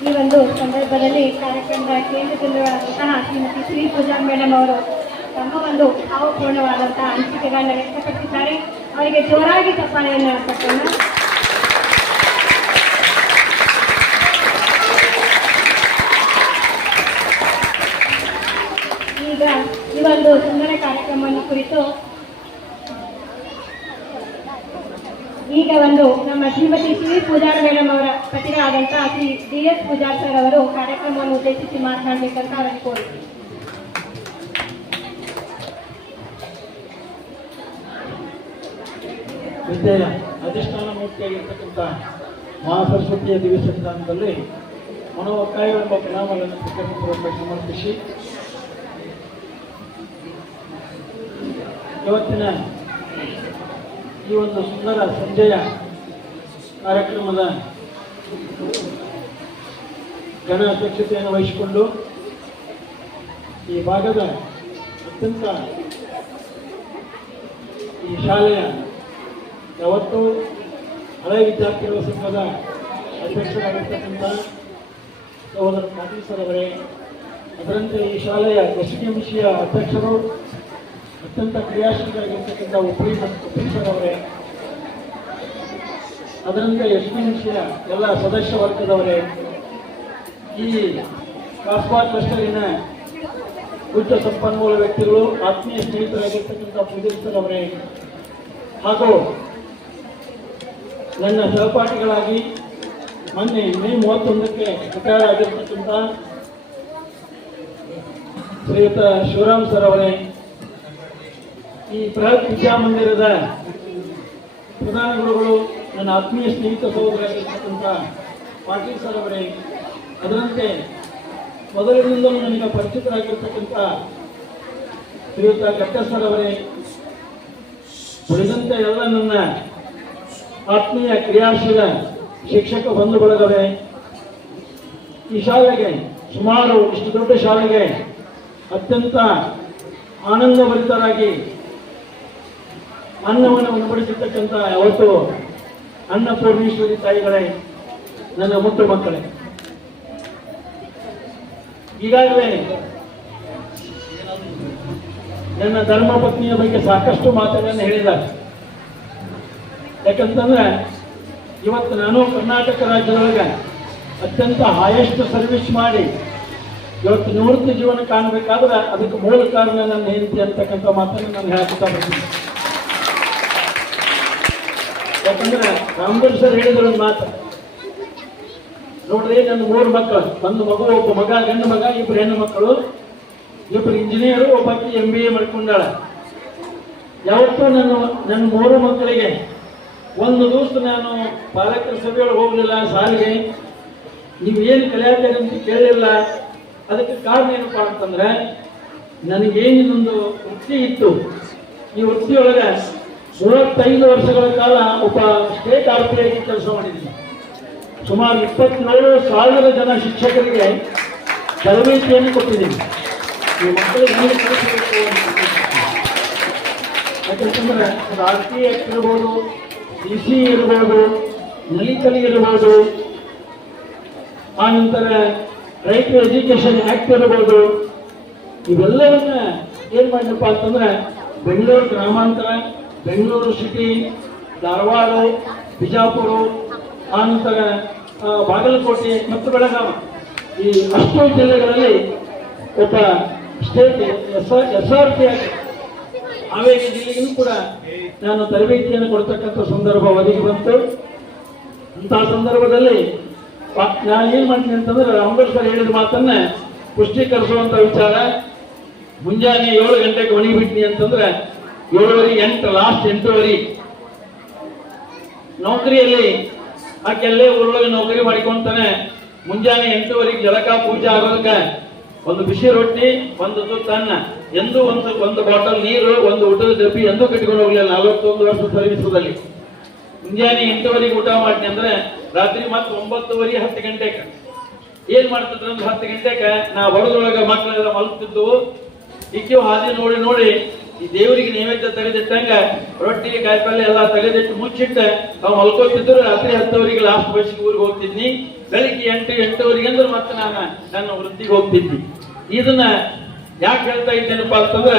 ಈ ಒಂದು ಸಂದರ್ಭದಲ್ಲಿ ಕಾರ್ಯಕ್ರಮದ ಕೇಂದ್ರ ಬಿಂದುಗಳಾದಂತಹ ಶ್ರೀಮತಿ ಶ್ರೀ ಪೂಜಾ ಮೇಡಮ್ ಅವರು ತಮ್ಮ ಒಂದು ಭಾವಪೂರ್ಣವಾದಂತಹ ಅನಿಸಿಕೆಗಳನ್ನ ವ್ಯಕ್ತಪಡಿಸಿದ್ದಾರೆ. ಅವರಿಗೆ ಜೋರಾಗಿ ಚಪ್ಪಾಳೆಯನ್ನು ಕೊಟ್ಟೋಣ ಈಗ ಈ ಒಂದು ಸುಂದರ ಕಾರ್ಯಕ್ರಮವನ್ನು ಕುರಿತು ಈಗ ಒಂದು ನಮ್ಮ ಶ್ರೀಮತಿ ಶ್ರೀ ಪೂಜಾರ ಮೇಡಮ್ ಅವರ ಪತಿಗಳಾದಂತಹ Shri D S Pujar sir ಅವರು ಕಾರ್ಯಕ್ರಮವನ್ನು ಉದ್ದೇಶಿಸಿ ಮಾತನಾಡಬೇಕಂತ ಅವರನ್ನು ಕೋರಿದ್ವಿ ವಿದ್ಯೆಯ ಅಧಿಷ್ಠಾನ ಮೂರ್ತಿಯಾಗಿರ್ತಕ್ಕಂಥ ಮಹಾಸರಸ್ವತಿಯ ದಿವ್ಯ ಸಂವಿಧಾನದಲ್ಲಿ ಮನೋಕಾಯ ಎಂಬ ಪ್ರಣಾಮಗಳನ್ನು ಸ್ವೀಕರಿಸುವಂತೆ ಸಮರ್ಪಿಸಿ. ಇವತ್ತಿನ ಈ ಒಂದು ಸುಂದರ ಸಂಜೆಯ ಕಾರ್ಯಕ್ರಮದ ಗಣ ಅಧ್ಯಕ್ಷತೆಯನ್ನು ವಹಿಸಿಕೊಂಡು ಈ ಭಾಗದ ಅತ್ಯಂತ ಈ ಶಾಲೆಯ ಯಾವತ್ತೂ ಹಳೆ ವಿದ್ಯಾರ್ಥಿಗಳ ಸಂಘದ ಅಧ್ಯಕ್ಷರಾಗಿರ್ತಕ್ಕಂಥ ಸಹೋದರ ಪಾಟೀಲ್ ಸರ್ ಅವರೇ, ಅದರಂತೆ ಈ ಶಾಲೆಯ ಎಸ್ ಡಿ ಎಂ ಅಧ್ಯಕ್ಷರು ಅತ್ಯಂತ ಕ್ರಿಯಾಶೀಲರಾಗಿರ್ತಕ್ಕಂಥ ಉಪ್ರಿ ಉಪ್ರಿ ಅದರಿಂದ ಎಷ್ಟು ನಿಮಿಷ ಎಲ್ಲ ಸದಸ್ಯ ವರ್ಗದವರೇ. ಈ ಕಾಸ್ಬಾ ಕ್ಲಸ್ಟರಿನ ಉಚ್ಚ ಸಂಪನ್ಮೂಲ ವ್ಯಕ್ತಿಗಳು, ಆತ್ಮೀಯ ಸ್ನೇಹಿತರಾಗಿರ್ತಕ್ಕಂಥ ಪೂಜಾರಿ ಸರ್ ಹಾಗೂ ನನ್ನ ಸಹಪಾಠಿಗಳಾಗಿ ಮೊನ್ನೆ ಮೇ ಮೂವತ್ತೊಂದಕ್ಕೆ ರಿಟೈರ್ ಆಗಿರ್ತಕ್ಕಂಥ ಶ್ರೀಯುತ ಶಿವರಾಮ್ ಸರ್ ಅವರೇ. ಈ ಬೃಹತ್ ವಿದ್ಯಾಮಂದಿರದ ಪ್ರಧಾನ ಗುರುಗಳು ನನ್ನ ಆತ್ಮೀಯ ಸ್ನೇಹಿತ ಸಹೋದರಾಗಿರ್ತಕ್ಕಂಥ ಪಾಟೀಲ್ ಸರ್ ಅವರೇ, ಅದರಂತೆ ಮೊದಲಿನಿಂದಲೂ ನನಗೆ ಪರಿಚಿತರಾಗಿರ್ತಕ್ಕಂಥ ಶ್ರೀಯುತ ಕಟ್ಟ ಸರ್ ಅವರೇ, ಉಳಿದಂತೆ ಎಲ್ಲ ನನ್ನ ಆತ್ಮೀಯ ಕ್ರಿಯಾಶೀಲ ಶಿಕ್ಷಕ ಬಂಧು ಬಳಗವೇ ಈ ಶಾಲೆಗೆ ಸುಮಾರು ಇಷ್ಟು ದೊಡ್ಡ ಶಾಲೆಗೆ ಅತ್ಯಂತ ಆನಂದಭರಿತರಾಗಿ ಅನ್ನವನ್ನು ಉಣಬಡಿಸಿರ್ತಕ್ಕಂಥ ಯಾವತ್ತು ಅನ್ನಪೂರ್ಣೇಶ್ವರಿ ತಾಯಿಗಳೇ, ನನ್ನ ಮುತ್ತು ಮಕ್ಕಳೇ. ಈಗಾಗಲೇ ನನ್ನ ಧರ್ಮಪತ್ನಿಯ ಬಗ್ಗೆ ಸಾಕಷ್ಟು ಮಾತುಗಳನ್ನು ಹೇಳಿದ್ದಾರೆ. ಯಾಕಂತಂದ್ರೆ, ಇವತ್ತು ನಾನು ಕರ್ನಾಟಕ ರಾಜ್ಯದೊಳಗೆ ಅತ್ಯಂತ ಹೈಯೆಸ್ಟ್ ಸರ್ವಿಸ್ ಮಾಡಿ, ಇವತ್ತು ನಿವೃತ್ತಿ ಜೀವನ ಕಾಣಬೇಕಾದ್ರೆ ಅದಕ್ಕೆ ಮೂಲ ಕಾರಣ ನನ್ನ ಹೆಂಡತಿ ಅಂತಕ್ಕಂಥ ಮಾತನ್ನು ನಾನು ಹೇಳ್ತಾ ಬರ್ತೀನಿ. ಯಾಕಂದ್ರೆ ರಾಮದೇವ್ ಸರ್ ಹೇಳಿದ್ರು ಒಂದು ಮಾತು. ನೋಡ್ರಿ, ನನ್ನ ಮೂರು ಮಕ್ಕಳು, ಒಂದು ಮಗು, ಒಬ್ಬ ಮಗ, ಗಂಡು ಮಗ, ಇಬ್ರು ಹೆಣ್ಣು ಮಕ್ಕಳು. ಇಬ್ರು ಇಂಜಿನಿಯರು ಒಬ್ಬಕ್ಕೆ ಎಂ ಬಿ ಎ ಮಾಡ್ಕೊಂಡಾಳ. ಯಾವತ್ತೂ ನನ್ನ ನನ್ನ ಮೂರು ಮಕ್ಕಳಿಗೆ ಒಂದು ದಿವಸ ನಾನು ಪಾಲಕರ ಸಭೆಯೊಳಗೆ ಹೋಗಲಿಲ್ಲ, ಸಾಲಿಗೆ. ನೀವು ಏನು ಕಲಿಯಾತೀರಿ ಅಂತ ಕೇಳಲಿಲ್ಲ ಅದಕ್ಕೆ ಕಾರಣ ಏನಪ್ಪಾ ಅಂತಂದ್ರೆ, ನನಗೇನಿದೊಂದು ವೃತ್ತಿ ಇತ್ತು. ಈ ವೃತ್ತಿಯೊಳಗೆ ಮೂವತ್ತೈದು ವರ್ಷಗಳ ಕಾಲ ಒಬ್ಬ ಸ್ಟೇಟ್ ಆರ್ ಕೆಲಸ ಮಾಡಿದ್ದೀನಿ ಸುಮಾರು ಇಪ್ಪತ್ತೇಳು ಸಾವಿರ ಜನ ಶಿಕ್ಷಕರಿಗೆ ತರಬೇತಿಯನ್ನು ಕೊಟ್ಟಿದ್ದೀನಿ ಈ ಮಕ್ಕಳಿಗೆ ಕಲಿಸಬೇಕು ಅಂತ ಪಿ ಎಕ್ ಇರ್ಬೋದು, ಡಿ ಸಿ ಇರ್ಬೋದು ನಲಿಕಲಿ ಇರ್ಬೋದು ಆನಂತರ ರೈಟ್ ಎಜುಕೇಶನ್ ಆ್ಯಕ್ಟ್ ಇರ್ಬೋದು, ಇವೆಲ್ಲವನ್ನ ಏನು ಮಾಡಿದಪ್ಪ ಅಂತಂದ್ರೆ ಬೆಂಗಳೂರು ಗ್ರಾಮಾಂತರ ಬೆಂಗಳೂರು ಸಿಟಿ, ಧಾರವಾಡ, ಬಿಜಾಪುರ, ಆನಂತರ ಬಾಗಲಕೋಟೆ ಮತ್ತು ಬೆಳಗಾವಿ. ಈ ಅಷ್ಟು ಜಿಲ್ಲೆಗಳಲ್ಲಿ ಒಬ್ಬ state S S R P ಆಗಿ ಹಾವೇರಿ ಜಿಲ್ಲೆಗೂ ಕೂಡ ನಾನು ತರಬೇತಿಯನ್ನು ಕೊಡ್ತಕ್ಕಂಥ ಸಂದರ್ಭ ಒದಗಿ ಬಂತು. ಅಂತಹ ಸಂದರ್ಭದಲ್ಲಿ ನಾನು ಏನು ಮಾಡ್ತೀನಿ ಅಂತಂದ್ರೆ ಅಂಬೇಡ್ಕರ್ ಹೇಳಿದ ಮಾತನ್ನ ಪುಷ್ಟೀಕರಿಸುವಂತ ವಿಚಾರ. ಮುಂಜಾನೆ ಏಳು ಗಂಟೆಗೆ ಒಣಗಿಬಿಟ್ನಿ ಅಂತಂದ್ರೆ ಏಳುವರೆ ಎಂಟು ಲಾಸ್ಟ್ ಎಂಟುವರಿ. ನೌಕರಿಯಲ್ಲಿ ಆಕೆಲ್ಲೇ ಊರೊಳಗೆ ನೌಕರಿ ಮಾಡಿಕೊಂತಾನೆ. ಮುಂಜಾನೆ ಎಂಟೂವರೆಗೆ ಜಲಕ ಪೂಜೆ ಆಗೋದಕ್ಕೆ ಒಂದು ಬಿಸಿ ರೊಟ್ಟಿ, ಒಂದು ತನ್ನ ಎಂದೂ ಒಂದು ಒಂದು ಬಾಟಲ್ ನೀರು, ಒಂದು ಊಟದ ಡಬ್ಬಿ ಎಂದೂ ಕಟ್ಟಿಕೊಂಡು ಹೋಗ್ಲಿಲ್ಲ. ನಲವತ್ತೊಂದು ವರ್ಷ ಸರ್ವಿಸದಲ್ಲಿ ಮುಂಜಾನೆ ಎಂಟುವರೆಗೆ ಊಟ ಮಾಡಿ ಅಂದ್ರೆ ರಾತ್ರಿ ಮತ್ತೆ ಒಂಬತ್ತುವರೆ, ಹತ್ತು ಗಂಟೆಕ. ಏನ್ ಮಾಡ್ತಿದ್ರು ಅಂದ್ರೆ ಹತ್ತು ಗಂಟೆಕ? ನಾ ಬಡದೊಳಗ ಮಕ್ಕಳೆಲ್ಲ ಮಲಗ್ತಿದ್ದವು ಇಕ್ಕಿವು ಹಾದಿ ನೋಡಿ ನೋಡಿ ಈ ದೇವರಿಗೆ ನೈವೇದ್ಯ ತೆಗೆದಿಟ್ಟಂಗ ರೊಟ್ಟಿ, ಕಾಯಿಪಲ್ಲೆ ಎಲ್ಲ ತೆಗೆದಿಟ್ಟು ಮುಚ್ಚಿಟ್ಟ ನಾವು ಮಲ್ಕೋತಿದ್ರು ರಾತ್ರಿ ಹತ್ತುವರೆಗೆ ಲಾಸ್ಟ್ ಬಸ್ಸಿಗೆ ಊರಿಗೆ ಹೋಗ್ತಿದ್ನಿ. ಬೆಳಿಗ್ಗೆ ಎಂಟು, ಎಂಟುವರೆಗೆ ಅಂದ್ರೆ ಮತ್ತೆ ನಾನು ನನ್ನ ವೃತ್ತಿಗೆ ಹೋಗ್ತಿದ್ನಿ. ಇದನ್ನ ಯಾಕೆ ಹೇಳ್ತಾ ಇದ್ದೇನಪ್ಪ ಅಂತಂದ್ರೆ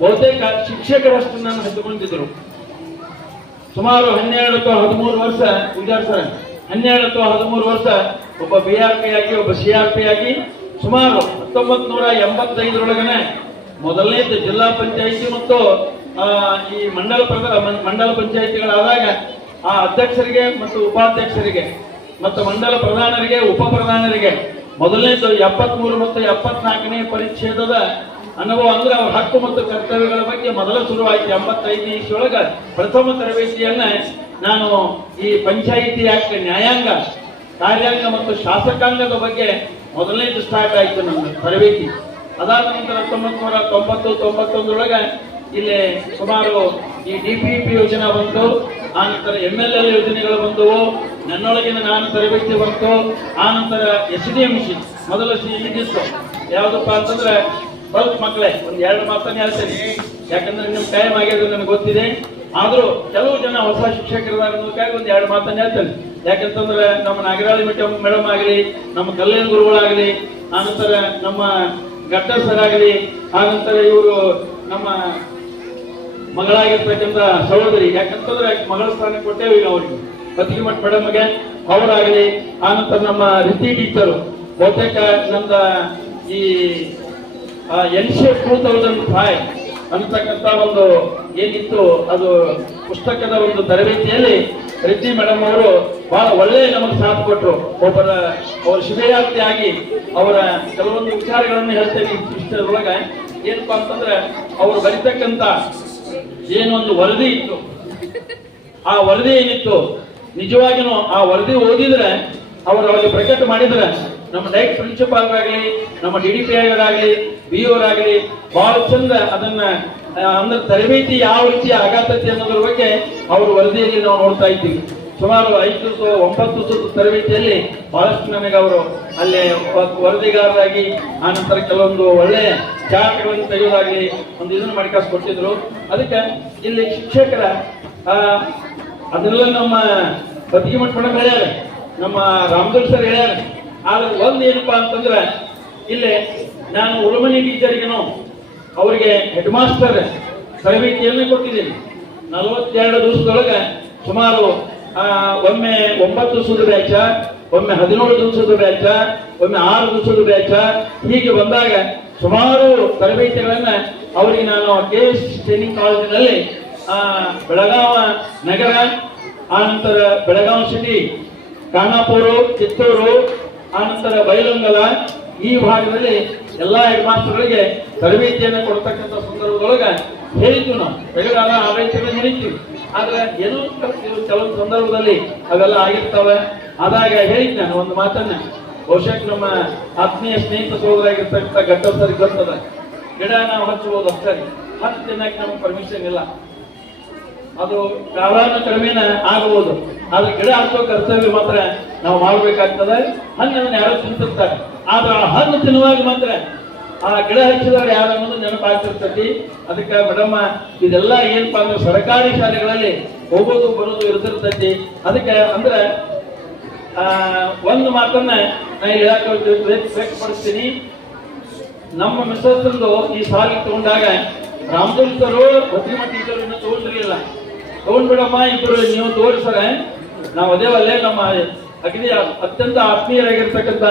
ಬಹುತೇಕ ಶಿಕ್ಷಕರಷ್ಟು ನಾನು ಹಚ್ಕೊಂಡಿದ್ರು ಸುಮಾರು ಹನ್ನೆರಡು ಅಥವಾ ಹದಿಮೂರು ವರ್ಷ ಪೂಜಾರ್ ಸರ್, ಹನ್ನೆರಡು ಅಥವಾ ಹದಿಮೂರು ವರ್ಷ ಒಬ್ಬ ಬಿ ಆರ್ ಪಿ ಆಗಿ, ಒಬ್ಬ ಸಿ ಆರ್ ಪಿ ಆಗಿ ಸುಮಾರು ಹತ್ತೊಂಬತ್ ನೂರ ಎಂಬತ್ತೈದರೊಳಗನೆ ಮೊದಲನೇದು ಜಿಲ್ಲಾ ಪಂಚಾಯಿತಿ ಮತ್ತು ಈ ಮಂಡಲ ಪ್ರಧಾನ ಮಂಡಲ ಪಂಚಾಯಿತಿಗಳಾದಾಗ, ಆ ಅಧ್ಯಕ್ಷರಿಗೆ ಮತ್ತು ಉಪಾಧ್ಯಕ್ಷರಿಗೆ ಮತ್ತು ಮಂಡಲ ಪ್ರಧಾನರಿಗೆ, ಉಪ ಪ್ರಧಾನರಿಗೆ ಮೊದಲನೇದು ಎಪ್ಪತ್ಮೂರು ಮತ್ತು ಎಪ್ಪತ್ನಾಲ್ಕನೇ ಪರಿಚ್ಛೇದದ ಅನುಭವ ಅಂದ್ರೆ ಅವ್ರ ಹಕ್ಕು ಮತ್ತು ಕರ್ತವ್ಯಗಳ ಬಗ್ಗೆ ಮೊದಲ ಶುರುವಾಯಿತು ಎಂಬತ್ತೈದು ಇಸ್ವಿಯೊಳಗ ಪ್ರಥಮ ತರಬೇತಿಯನ್ನ ನಾನು ಈ ಪಂಚಾಯಿತಿ ಆಕ್ಟ್ ನ್ಯಾಯಾಂಗ, ಕಾರ್ಯಾಂಗ ಮತ್ತು ಶಾಸಕಾಂಗದ ಬಗ್ಗೆ ಮೊದಲನೇದು ಸ್ಟಾರ್ಟ್ ಆಯಿತು ನನ್ನ ತರಬೇತಿ. ಅದಾದ ನಂತರ ಹತ್ತೊಂಬತ್ತು ನೂರ ತೊಂಬತ್ತು, ತೊಂಬತ್ತೊಂದರೊಳಗೆ ಇಲ್ಲಿ ಸುಮಾರು ಈ ಡಿ ಪಿ ಪಿ ಯೋಜನೆ ಬಂತು. ಆ ನಂತರ ಎಂ ಎಲ್ ಎಲ್ ಯೋಜನೆಗಳು ಬಂದವು. ನನ್ನೊಳಗಿನ ನಾನು ತರಬೇತಿ ಬಂತು. ಆ ನಂತರ ಎಸ್ ಡಿ ಎಂ ಸಿ, ಮೊದಲ ಇದಿತ್ತು ಯಾವುದಪ್ಪ ಅಂತಂದ್ರೆ ಬಲ್ಕ್ ಮಕ್ಕಳೇ, ಒಂದು ಎರಡು ಮಾತನ್ನ ಹೇಳ್ತೇನೆ. ಯಾಕಂದ್ರೆ ನಿಮ್ಮ ಟೈಮ್ ಆಗ್ಯದ ನನಗೆ ಗೊತ್ತಿದೆ. ಆದರೂ ಕೆಲವು ಜನ ಹೊಸ ಶಿಕ್ಷಕರಿದ್ದಾರೆ ಅನ್ನೋದಕ್ಕಾಗಿ ಒಂದು ಎರಡು ಮಾತನ್ನ ಹೇಳ್ತೇನೆ. ಯಾಕಂತಂದ್ರೆ ನಮ್ಮ ನಾಗರಾಳಿ ಮೇಡಮ್ ಮೇಡಮ್ ಆಗಲಿ, ನಮ್ಮ ಕಲ್ಯಾಣ ಗುರುಗಳಾಗಲಿ ಆನಂತರ ನಮ್ಮ ಗಡ್ಡ ಸರ್ ಆಗಲಿ ಆನಂತರ ಇವರು ನಮ್ಮ ಮಗಳಾಗಿರ್ತಕ್ಕಂಥ ಸಹೋದರಿ. ಯಾಕಂತಂದ್ರೆ ಮಗಳ ಸ್ಥಾನ ಕೊಟ್ಟೇವೆ ಈಗ ಅವರಿಗೆ. ಮಠ ಮೇಡಮ್ಗೆ ಅವರಾಗಲಿ ಆನಂತರ ನಮ್ಮ ರೀತಿ ಟೀಚರು. ಬಹುತೇಕ ನಮ್ದ ಈ N C two thousand five ಅನ್ನತಕ್ಕಂಥ ಒಂದು ಏನಿತ್ತು, ಅದು ಪುಸ್ತಕದ ಒಂದು ತರಬೇತಿಯಲ್ಲಿ ರಿದ್ದಿ ಮೇಡಮ್ ಅವರು ಬಹಳ ಒಳ್ಳೆಯ ನಮಗೆ ಸಾಥ್ ಕೊಟ್ಟರು ಒಬ್ಬರ, ಅವರ ಆಗಿ ಅವರ ಕೆಲವೊಂದು ವಿಚಾರಗಳನ್ನು ಹೇಳ್ತೇನೆ ಇಷ್ಟರೊಳಗೆ ಏನಪ್ಪಾ ಅಂತಂದ್ರೆ, ಅವರು ಬರಿತಕ್ಕಂತ ಏನೊಂದು ವರದಿ ಇತ್ತು. ಆ ವರದಿ ಏನಿತ್ತು? ನಿಜವಾಗಿನೂ ಆ ವರದಿ ಓದಿದ್ರೆ ಅವರು ಅಲ್ಲಿ ಪ್ರಕಟ ಮಾಡಿದ್ರೆ ನಮ್ಮ ಡೈರೆಕ್ಟ್ ಪ್ರಿನ್ಸಿಪಾಲ್ ಆಗಲಿ ನಮ್ಮ ಡಿ ಡಿ ಪಿ ಆಗಲಿ ಬಿ ಅವರಾಗಲಿ ಬಹಳ ಚಂದ ಅದನ್ನ ಅಂದ್ರೆ ತರಬೇತಿ ಯಾವ ರೀತಿ ಆಘಾತತೆ ಅನ್ನೋದ್ರ ಬಗ್ಗೆ ಅವ್ರ ವರದಿಯಲ್ಲಿ ನಾವು ನೋಡ್ತಾ ಇದ್ದೀವಿ. ಸುಮಾರು ಐದು ಒಂಬತ್ತು ಸುತ್ತು ತರಬೇತಿಯಲ್ಲಿ ಬಹಳಷ್ಟು ನಮಗೆ ಅವರು ಅಲ್ಲಿ ವರದಿಗಾರರಾಗಿ ಆನಂತರ ಕೆಲವೊಂದು ಒಳ್ಳೆ ಚಾರ್ಟ್ಗಳನ್ನು ತೆಗೆಯೋದಾಗ್ಲಿ ಒಂದು ಇದನ್ನು ಮಾಡಿಕಾಸ್ ಕೊಟ್ಟಿದ್ರು ಅದಕ್ಕೆ ಇಲ್ಲಿ ಶಿಕ್ಷಕರ ಅದನ್ನೆಲ್ಲ ನಮ್ಮ ಬದುಕಿ ಮಠ ಹೇಳ್ಯಾರ ನಮ್ಮ ರಾಮದುಲ್ ಸರ್ ಹೇಳ್ಯಾರ. ಆದ್ರೆ ಒಂದು ಏನಪ್ಪಾ ಅಂತಂದ್ರೆ, ಇಲ್ಲಿ ನಾನು ಉಳುಮನಿ ಟೀಚರ್ಗೇನು ಅವರಿಗೆ ಹೆಡ್ ಮಾಸ್ಟರ್ ತರಬೇತಿಯನ್ನು ಕೊಟ್ಟಿದ್ದೀನಿ. ನಲವತ್ತೆರಡು ದಿವಸದೊಳಗೆ ಸುಮಾರು ಒಮ್ಮೆ ಒಂಬತ್ತು ದಿವಸದ ಬ್ಯಾಚ ಒಮ್ಮೆ ಹದಿನೇಳು ದಿವಸದ ಬ್ಯಾಚ ಒಮ್ಮೆ ಆರು ದಿವಸದ ಬ್ಯಾಚ ಹೀಗೆ ಬಂದಾಗ ಸುಮಾರು ತರಬೇತಿಗಳನ್ನ ಅವರಿಗೆ ನಾನು ಕೆ ಎಸ್ ಟ್ರೈನಿಂಗ್ ಕಾಲೇಜಿನಲ್ಲಿ ಬೆಳಗಾವ ನಗರ, ಆನಂತರ ಬೆಳಗಾವಿ ಸಿಟಿ, ಖಾನಾಪುರ, ಕಿತ್ತೂರು, ಆನಂತರ ಬೈಲಂಗಲ, ಈ ಭಾಗದಲ್ಲಿ ಎಲ್ಲಾ ಹೆಡ್ ಮಾಸ್ಟರ್ಗಳಿಗೆ ತರಬೇತಿಯನ್ನು ಕೊಡ್ತಕ್ಕಂಥ ಸಂದರ್ಭದೊಳಗೆ ಹೇಳಿದ್ವಿ ನಾವು. ಬೆಳಗಾಲ ಆಡಳಿತಗಳನ್ನು ನಡೀತೀವಿ ಆದ್ರೆ ಎಲ್ಲ ಕೆಲವು ಕೆಲವೊಂದು ಸಂದರ್ಭದಲ್ಲಿ ಅವೆಲ್ಲ ಆಗಿರ್ತವೆ. ಅದಾಗ ಹೇಳಿದ್ ನಾನು ಒಂದು ಮಾತನ್ನ. ಬಹುಶಃ ನಮ್ಮ ಆತ್ಮೀಯ ಸ್ನೇಹಿತ ಸೋದರಾಗಿರ್ತಕ್ಕಂಥ ಘಟ್ಟ ಸರಿ ಗೊತ್ತದ? ಗಿಡ ನಾವು ಹಚ್ಚಬಹುದು ಅಷ್ಟೇ ಹತ್ತು ದಿನಕ್ಕೆ ನಮ್ಗೆ ಪರ್ಮಿಷನ್ ಇಲ್ಲ. ಅದು ಕಾಲಾನುಕ್ರಮೇಣ ಆಗಬಹುದು ಆದ್ರೆ ಗಿಡ ಹಚ್ಚೋ ಕರ್ತವ್ಯ ಮಾತ್ರ ನಾವು ಮಾಡಬೇಕಾಗ್ತದೆ. ಹಣ್ಣನ್ನು ಯಾರು ತಿಂತಿರ್ತಾರೆ. ಆದ್ರೆ ಆ ಹಣ್ಣು ತಿನ್ನುವಾಗ ಮಾತ್ರ ಆ ಗಿಡ ಹಚ್ಚಿದವ್ರು ಯಾರು ಅನ್ನೋದು ನೆನಪಾಗ್ತಿರ್ತೈತಿ. ಅದಕ್ಕೆ ಮೇಡಮ್ಮ, ಇದೆಲ್ಲ ಏನಪ್ಪ ಅಂದ್ರೆ ಸರ್ಕಾರಿ ಶಾಲೆಗಳಲ್ಲಿ ಹೋಗೋದು ಬರೋದು ಇರ್ತಿರ್ತೈತಿ. ಅದಕ್ಕೆ ಅಂದ್ರೆ ಒಂದು ಮಾತನ್ನ ನಾ ಹೇಳಕ್ ವ್ಯಕ್ತಪಡಿಸ್ತೀನಿ. ನಮ್ಮ ಮಿಸ್ಸಸ್ಸಂದು ಈ ಸಾಲಿಗೆ ತಗೊಂಡಾಗ ರಾಮದುಲ್ ಸರು ಭದ್ರಿಮ ಟೀಚರ್ ಇನ್ನು ತಗೊಂಡಿರ್ಲಿಲ್ಲ. ತಗೊಂಡ್ಬಿಡಮ್ಮ ಇಬ್ಬರು ನೀವು ತೋರಿಸರ, ನಾವು ಅದೇವಲ್ಲೇ ನಮ್ಮ ಅಗ್ನಿ ಅತ್ಯಂತ ಆತ್ಮೀಯರಾಗಿರ್ತಕ್ಕಂಥ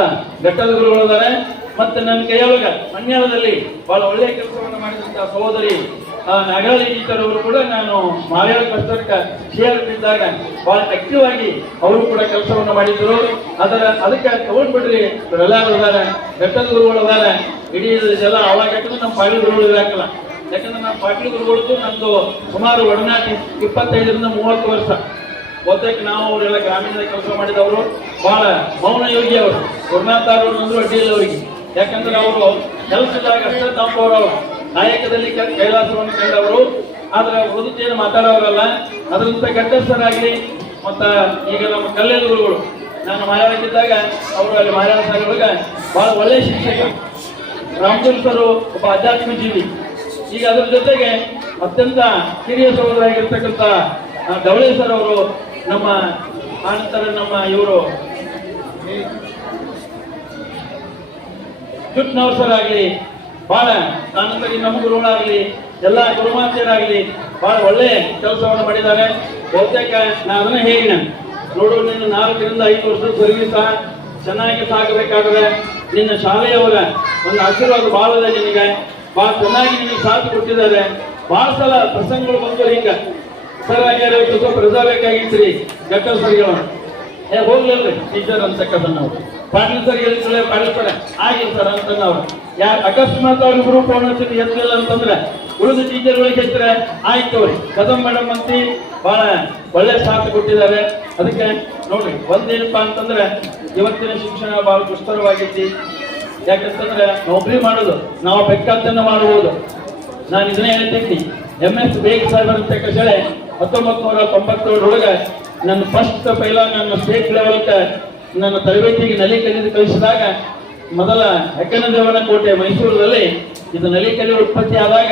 ಘಟ್ಟದ ಗುರುಗಳಿದ್ದಾರೆ ಮತ್ತೆ ನನ್ನ ಕೈಯೊಳಗ ಮನ್ಯಾಳದಲ್ಲಿ ಬಹಳ ಒಳ್ಳೆಯ ಕೆಲಸವನ್ನು ಮಾಡಿದಂತಹ ಸಹೋದರಿ ಆ, ನಾಗಾಳಿ ಅವರು ಕೂಡ ನಾನು ಮಾರ್ಯಾಳ ಕಷ್ಟಕ್ಕೆ ಸೇರುತ್ತಿದ್ದಾಗ ಬಹಳ ಆಕ್ಟಿವ್ ಆಗಿ ಅವರು ಕೂಡ ಕೆಲಸವನ್ನು ಮಾಡಿದ್ರು. ಅದರ ಅದಕ್ಕೆ ತಗೊಂಡ್ಬಿಡ್ರಿ ಇವರೆಲ್ಲರೂ ಅದಾರ ಬೆಟ್ಟದ ಗುರುಗಳು ಅದಾರ ಇಡೀ ಇದೆಲ್ಲ ಅವಾಗ ನಮ್ಮ ಪಾಟೀಲ್ ಗುರುಗಳು ಇರಾಕಲ್ಲ ಯಾಕಂದ್ರೆ ನಮ್ಮ ಪಾಟೀಲ್ ಗುರುಗಳದ್ದು ನಮ್ದು ಸುಮಾರು ಒಡನಾಟಿ ಇಪ್ಪತ್ತೈದರಿಂದ ಮೂವತ್ತು ವರ್ಷ. ಗೊತ್ತಕ್ಕೆ ನಾವು ಅವರೆಲ್ಲ ಗ್ರಾಮೀಣದ ಕೆಲಸ ಮಾಡಿದವರು. ಬಹಳ ಮೌನ ಯೋಗಿ ಅವರು. ಗುರುನಾಥ ಅವರು ಅಂದ್ರು ಅಡ್ಡಿ ಅವರಿಗೆ. ಯಾಕಂದ್ರೆ ಅವರು ಕೆಲಸದಾಗ ಅಷ್ಟೇ ತಪ್ಪವರು ನಾಯಕದಲ್ಲಿ ಕೈಲಾಸವನ್ನು ಕಂಡವರು. ಆದ್ರೆ ಉಳಿದು ಮಾತಾಡೋರಲ್ಲ. ಅದರಿಂದ ಕಂಠಸ್ಥರಾಗಲಿ. ಮತ್ತ ಈಗ ನಮ್ಮ ಕಲ್ಯಾಣ ಗುರುಗಳು ನಾನು ಇದ್ದಾಗ ಅವರು ಅಲ್ಲಿ ಒಳಗ ಬಹಳ ಒಳ್ಳೆಯ ಶಿಕ್ಷಕ ರಾಮಚಂದ್ರ ಸರ್ ಒಬ್ಬ ಆಧ್ಯಾತ್ಮ ಜೀವಿ. ಈಗ ಅದ್ರ ಜೊತೆಗೆ ಅತ್ಯಂತ ಹಿರಿಯ ಸಹೋದರಾಗಿರ್ತಕ್ಕಂಥ ಆ, ಧವಳೇ ಸರ್ ಅವರು ನಮ್ಮ ಆನಂತರ ನಮ್ಮ ಇವರು. ಚುಟ್ನವಸರಾಗ್ಲಿ ಬಹಳ ಆನಂತರ ನಮ್ಮ ಗುರುಗಳಾಗಲಿ ಎಲ್ಲ ಗುರುಮಾತೆಯರಾಗಲಿ ಬಹಳ ಒಳ್ಳೆಯ ಕೆಲಸವನ್ನು ಮಾಡಿದ್ದಾರೆ. ಬಹುತೇಕ ನಾನು ಅದನ್ನ ಹೇಳಿನ ನೋಡು, ನಿನ್ನ ನಾಲ್ಕರಿಂದ ಐದು ವರ್ಷದ ಸಹ ಚೆನ್ನಾಗಿ ಸಾಕಬೇಕಾದ್ರೆ ನಿನ್ನ ಶಾಲೆಯವರ ಒಂದು ಆಶೀರ್ವಾದ ಬಹಳ ಇದೆ ನಿನಗೆ. ಬಹಳ ಚೆನ್ನಾಗಿ ನಿನಗೆ ಸಾಥ್ ಕೊಟ್ಟಿದ್ದಾರೆ. ಬಹಳ ಸಲ ಪ್ರಸಂಗಗಳು ಬಂದು ಹಿಂಗೆ ಸರ್ ಆಗ್ಯಾರ ಸ್ವಲ್ಪ ರಜಾ ಗಟ್ಟಲ್ ಸರ್ಗಳು ಏ ರೀ ಟೀಚರ್ ಅಂತಕ್ಕಂಥ ನಾವು ಪಾಟೀಲ್ ಪಾಟೀಲ್ ಸರ್ ಆಗಿಲ್ಲ ಸರ್ ಅಂತಂದ ಅವ್ರು. ಯಾರು ಅಕಸ್ಮಾತ್ ಅವ್ರಿಬ್ರು ಫೋನ್ ಹಚ್ಚಿದ್ರೆ ಎತ್ತಲಿಲ್ಲ ಅಂತಂದ್ರೆ ಉಳಿದ ಟೀಚರ್ಗಳಿಗೆ ಹೆಚ್ಚರೆ ಆಯ್ತು ಕದಂ ಮೇಡಮ್ ಅಂತಿ ಬಹಳ ಒಳ್ಳೆ ಸಾಥ್ ಕೊಟ್ಟಿದ್ದಾರೆ. ಅದಕ್ಕೆ ನೋಡ್ರಿ ಒಂದೇನಪ್ಪ ಅಂತಂದ್ರೆ ಇವತ್ತಿನ ಶಿಕ್ಷಣ ಬಹಳ ದುಸ್ತರವಾಗೈತಿ ಯಾಕಂತಂದ್ರೆ ನೌಕರಿ ಮಾಡೋದು, ನಾವು ಬೆಕ್ಕಂತನ ಮಾಡುವುದು. ನಾನು ಇದನ್ನೇ ಹೇಳ್ತೀನಿ ಎಂ ಎಸ್ ಬೇಗ್ ಸಾಹೇಬ್ ಅಂತ ಹೇಳಿ ಹತ್ತೊಂಬತ್ತು ನೂರ ತೊಂಬತ್ತೇಳರೊಳಗೆ ನನ್ನ ಫಸ್ಟ್ ಪೈಲ ನನ್ನ ಸ್ಟೇಟ್ ಲೆವೆಲ್ಗೆ ನನ್ನ ತರಬೇತಿಗೆ ನಲಿ ಕಲಿದು ಕಳಿಸಿದಾಗ ಮೊದಲ ಹೆಕ್ಕನದೇವನ ಕೋಟೆ ಮೈಸೂರಿನಲ್ಲಿ ಇದು ನಲಿ ಕಲಿ ಉತ್ಪತ್ತಿ ಆದಾಗ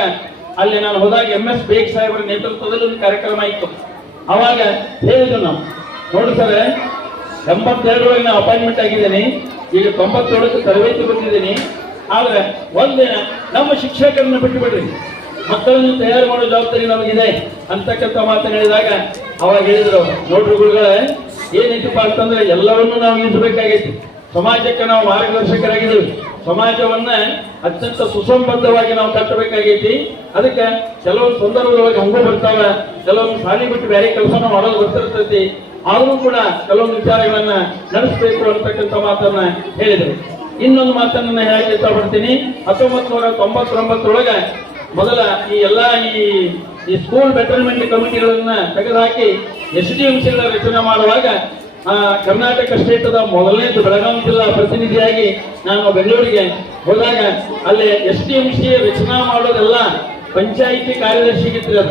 ಅಲ್ಲಿ ನಾನು ಹೋದಾಗ ಎಂ ಎಸ್ ಬೇಗ್ ಸಾಹೇಬರ ನೇತೃತ್ವದಲ್ಲಿ ಒಂದು ಕಾರ್ಯಕ್ರಮ ಇತ್ತು. ಅವಾಗ ಹೇಳಿದ್ರು ನಾವು, ನೋಡಿ ಸರ್ ಎಂಬತ್ತೆರಡರೊಳಗೆ ನಾನು ಅಪಾಯಿಂಟ್ಮೆಂಟ್ ಆಗಿದ್ದೀನಿ. ಈಗ ತೊಂಬತ್ತೇಳಕ್ಕೆ ತರಬೇತಿ ಬಂದಿದ್ದೀನಿ ಆದ್ರೆ ಒಂದಿನ ನಮ್ಮ ಶಿಕ್ಷಕರನ್ನ ಬಿಟ್ಟು ಬಿಡ್ರಿ ಮಕ್ಕಳನ್ನು ತಯಾರು ಮಾಡೋ ಜವಾಬ್ದಾರಿ ನಮಗಿದೆ. ಅಂತಕ್ಕಂಥ ಮಾತನಾಡಿದಾಗ ಅವಾಗ ಹೇಳಿದ್ರು ನೋಡ್ರಿ ಗುರುಗಳೇ ಏನೈತಪ್ಪ ಅಂತಂದ್ರೆ ಎಲ್ಲವನ್ನೂ ನಾವು ಈಸಬೇಕಾಗೈತಿ ಸಮಾಜಕ್ಕೆ ನಾವು ಮಾರ್ಗದರ್ಶಕರಾಗಿದ್ದೀವಿ. ಸಮಾಜವನ್ನ ಅತ್ಯಂತ ಸುಸಂಬದ್ಧವಾಗಿ ನಾವು ಕಟ್ಟಬೇಕಾಗೈತಿ. ಅದಕ್ಕೆ ಕೆಲವೊಂದು ಸಂದರ್ಭದೊಳಗೆ ಹಂಗೂ ಬರ್ತಾವ. ಕೆಲವೊಂದು ಸಾಲಿ ಬಿಟ್ಟು ಬೇರೆ ಕೆಲಸನ ಮಾಡೋದು ಗೊತ್ತಿರ್ತೈತಿ ಆದರೂ ಕೂಡ ಕೆಲವೊಂದು ವಿಚಾರಗಳನ್ನ ನಡೆಸಬೇಕು ಅಂತಕ್ಕಂಥ ಮಾತನ್ನ ಹೇಳಿದರು. ಇನ್ನೊಂದು ಮಾತನ್ನ ಹೇಳಕ್ಕೆ ಇಷ್ಟಪಡ್ತೀನಿ. ಹತ್ತೊಂಬತ್ ನೂರ ತೊಂಬತ್ತೊಂಬತ್ತರೊಳಗೆ ಮೊದಲ ಈ ಎಲ್ಲಾ ಈ ಈ ಸ್ಕೂಲ್ ಬೆಟರ್ಮೆಂಟ್ ಕಮಿಟಿಗಳನ್ನ ತೆಗೆದುಹಾಕಿ ಎಸ್ ಡಿ ಎಂ ಸಿಗಳ ರಚನೆ ಮಾಡುವಾಗ ಕರ್ನಾಟಕ ಸ್ಟೇಟದ ಮೊದಲನೇದು ಬೆಳಗಾವಿ ಜಿಲ್ಲಾ ಪ್ರತಿನಿಧಿಯಾಗಿ ನಾನು ಬೆಂಗಳೂರಿಗೆ ಹೋದಾಗ ಅಲ್ಲಿ ಎಸ್ ಡಿ ಎಂ ಸಿ ರಚನಾ ಮಾಡೋದೆಲ್ಲ ಪಂಚಾಯಿತಿ ಕಾರ್ಯದರ್ಶಿಗೆ ತಿಳಿದ,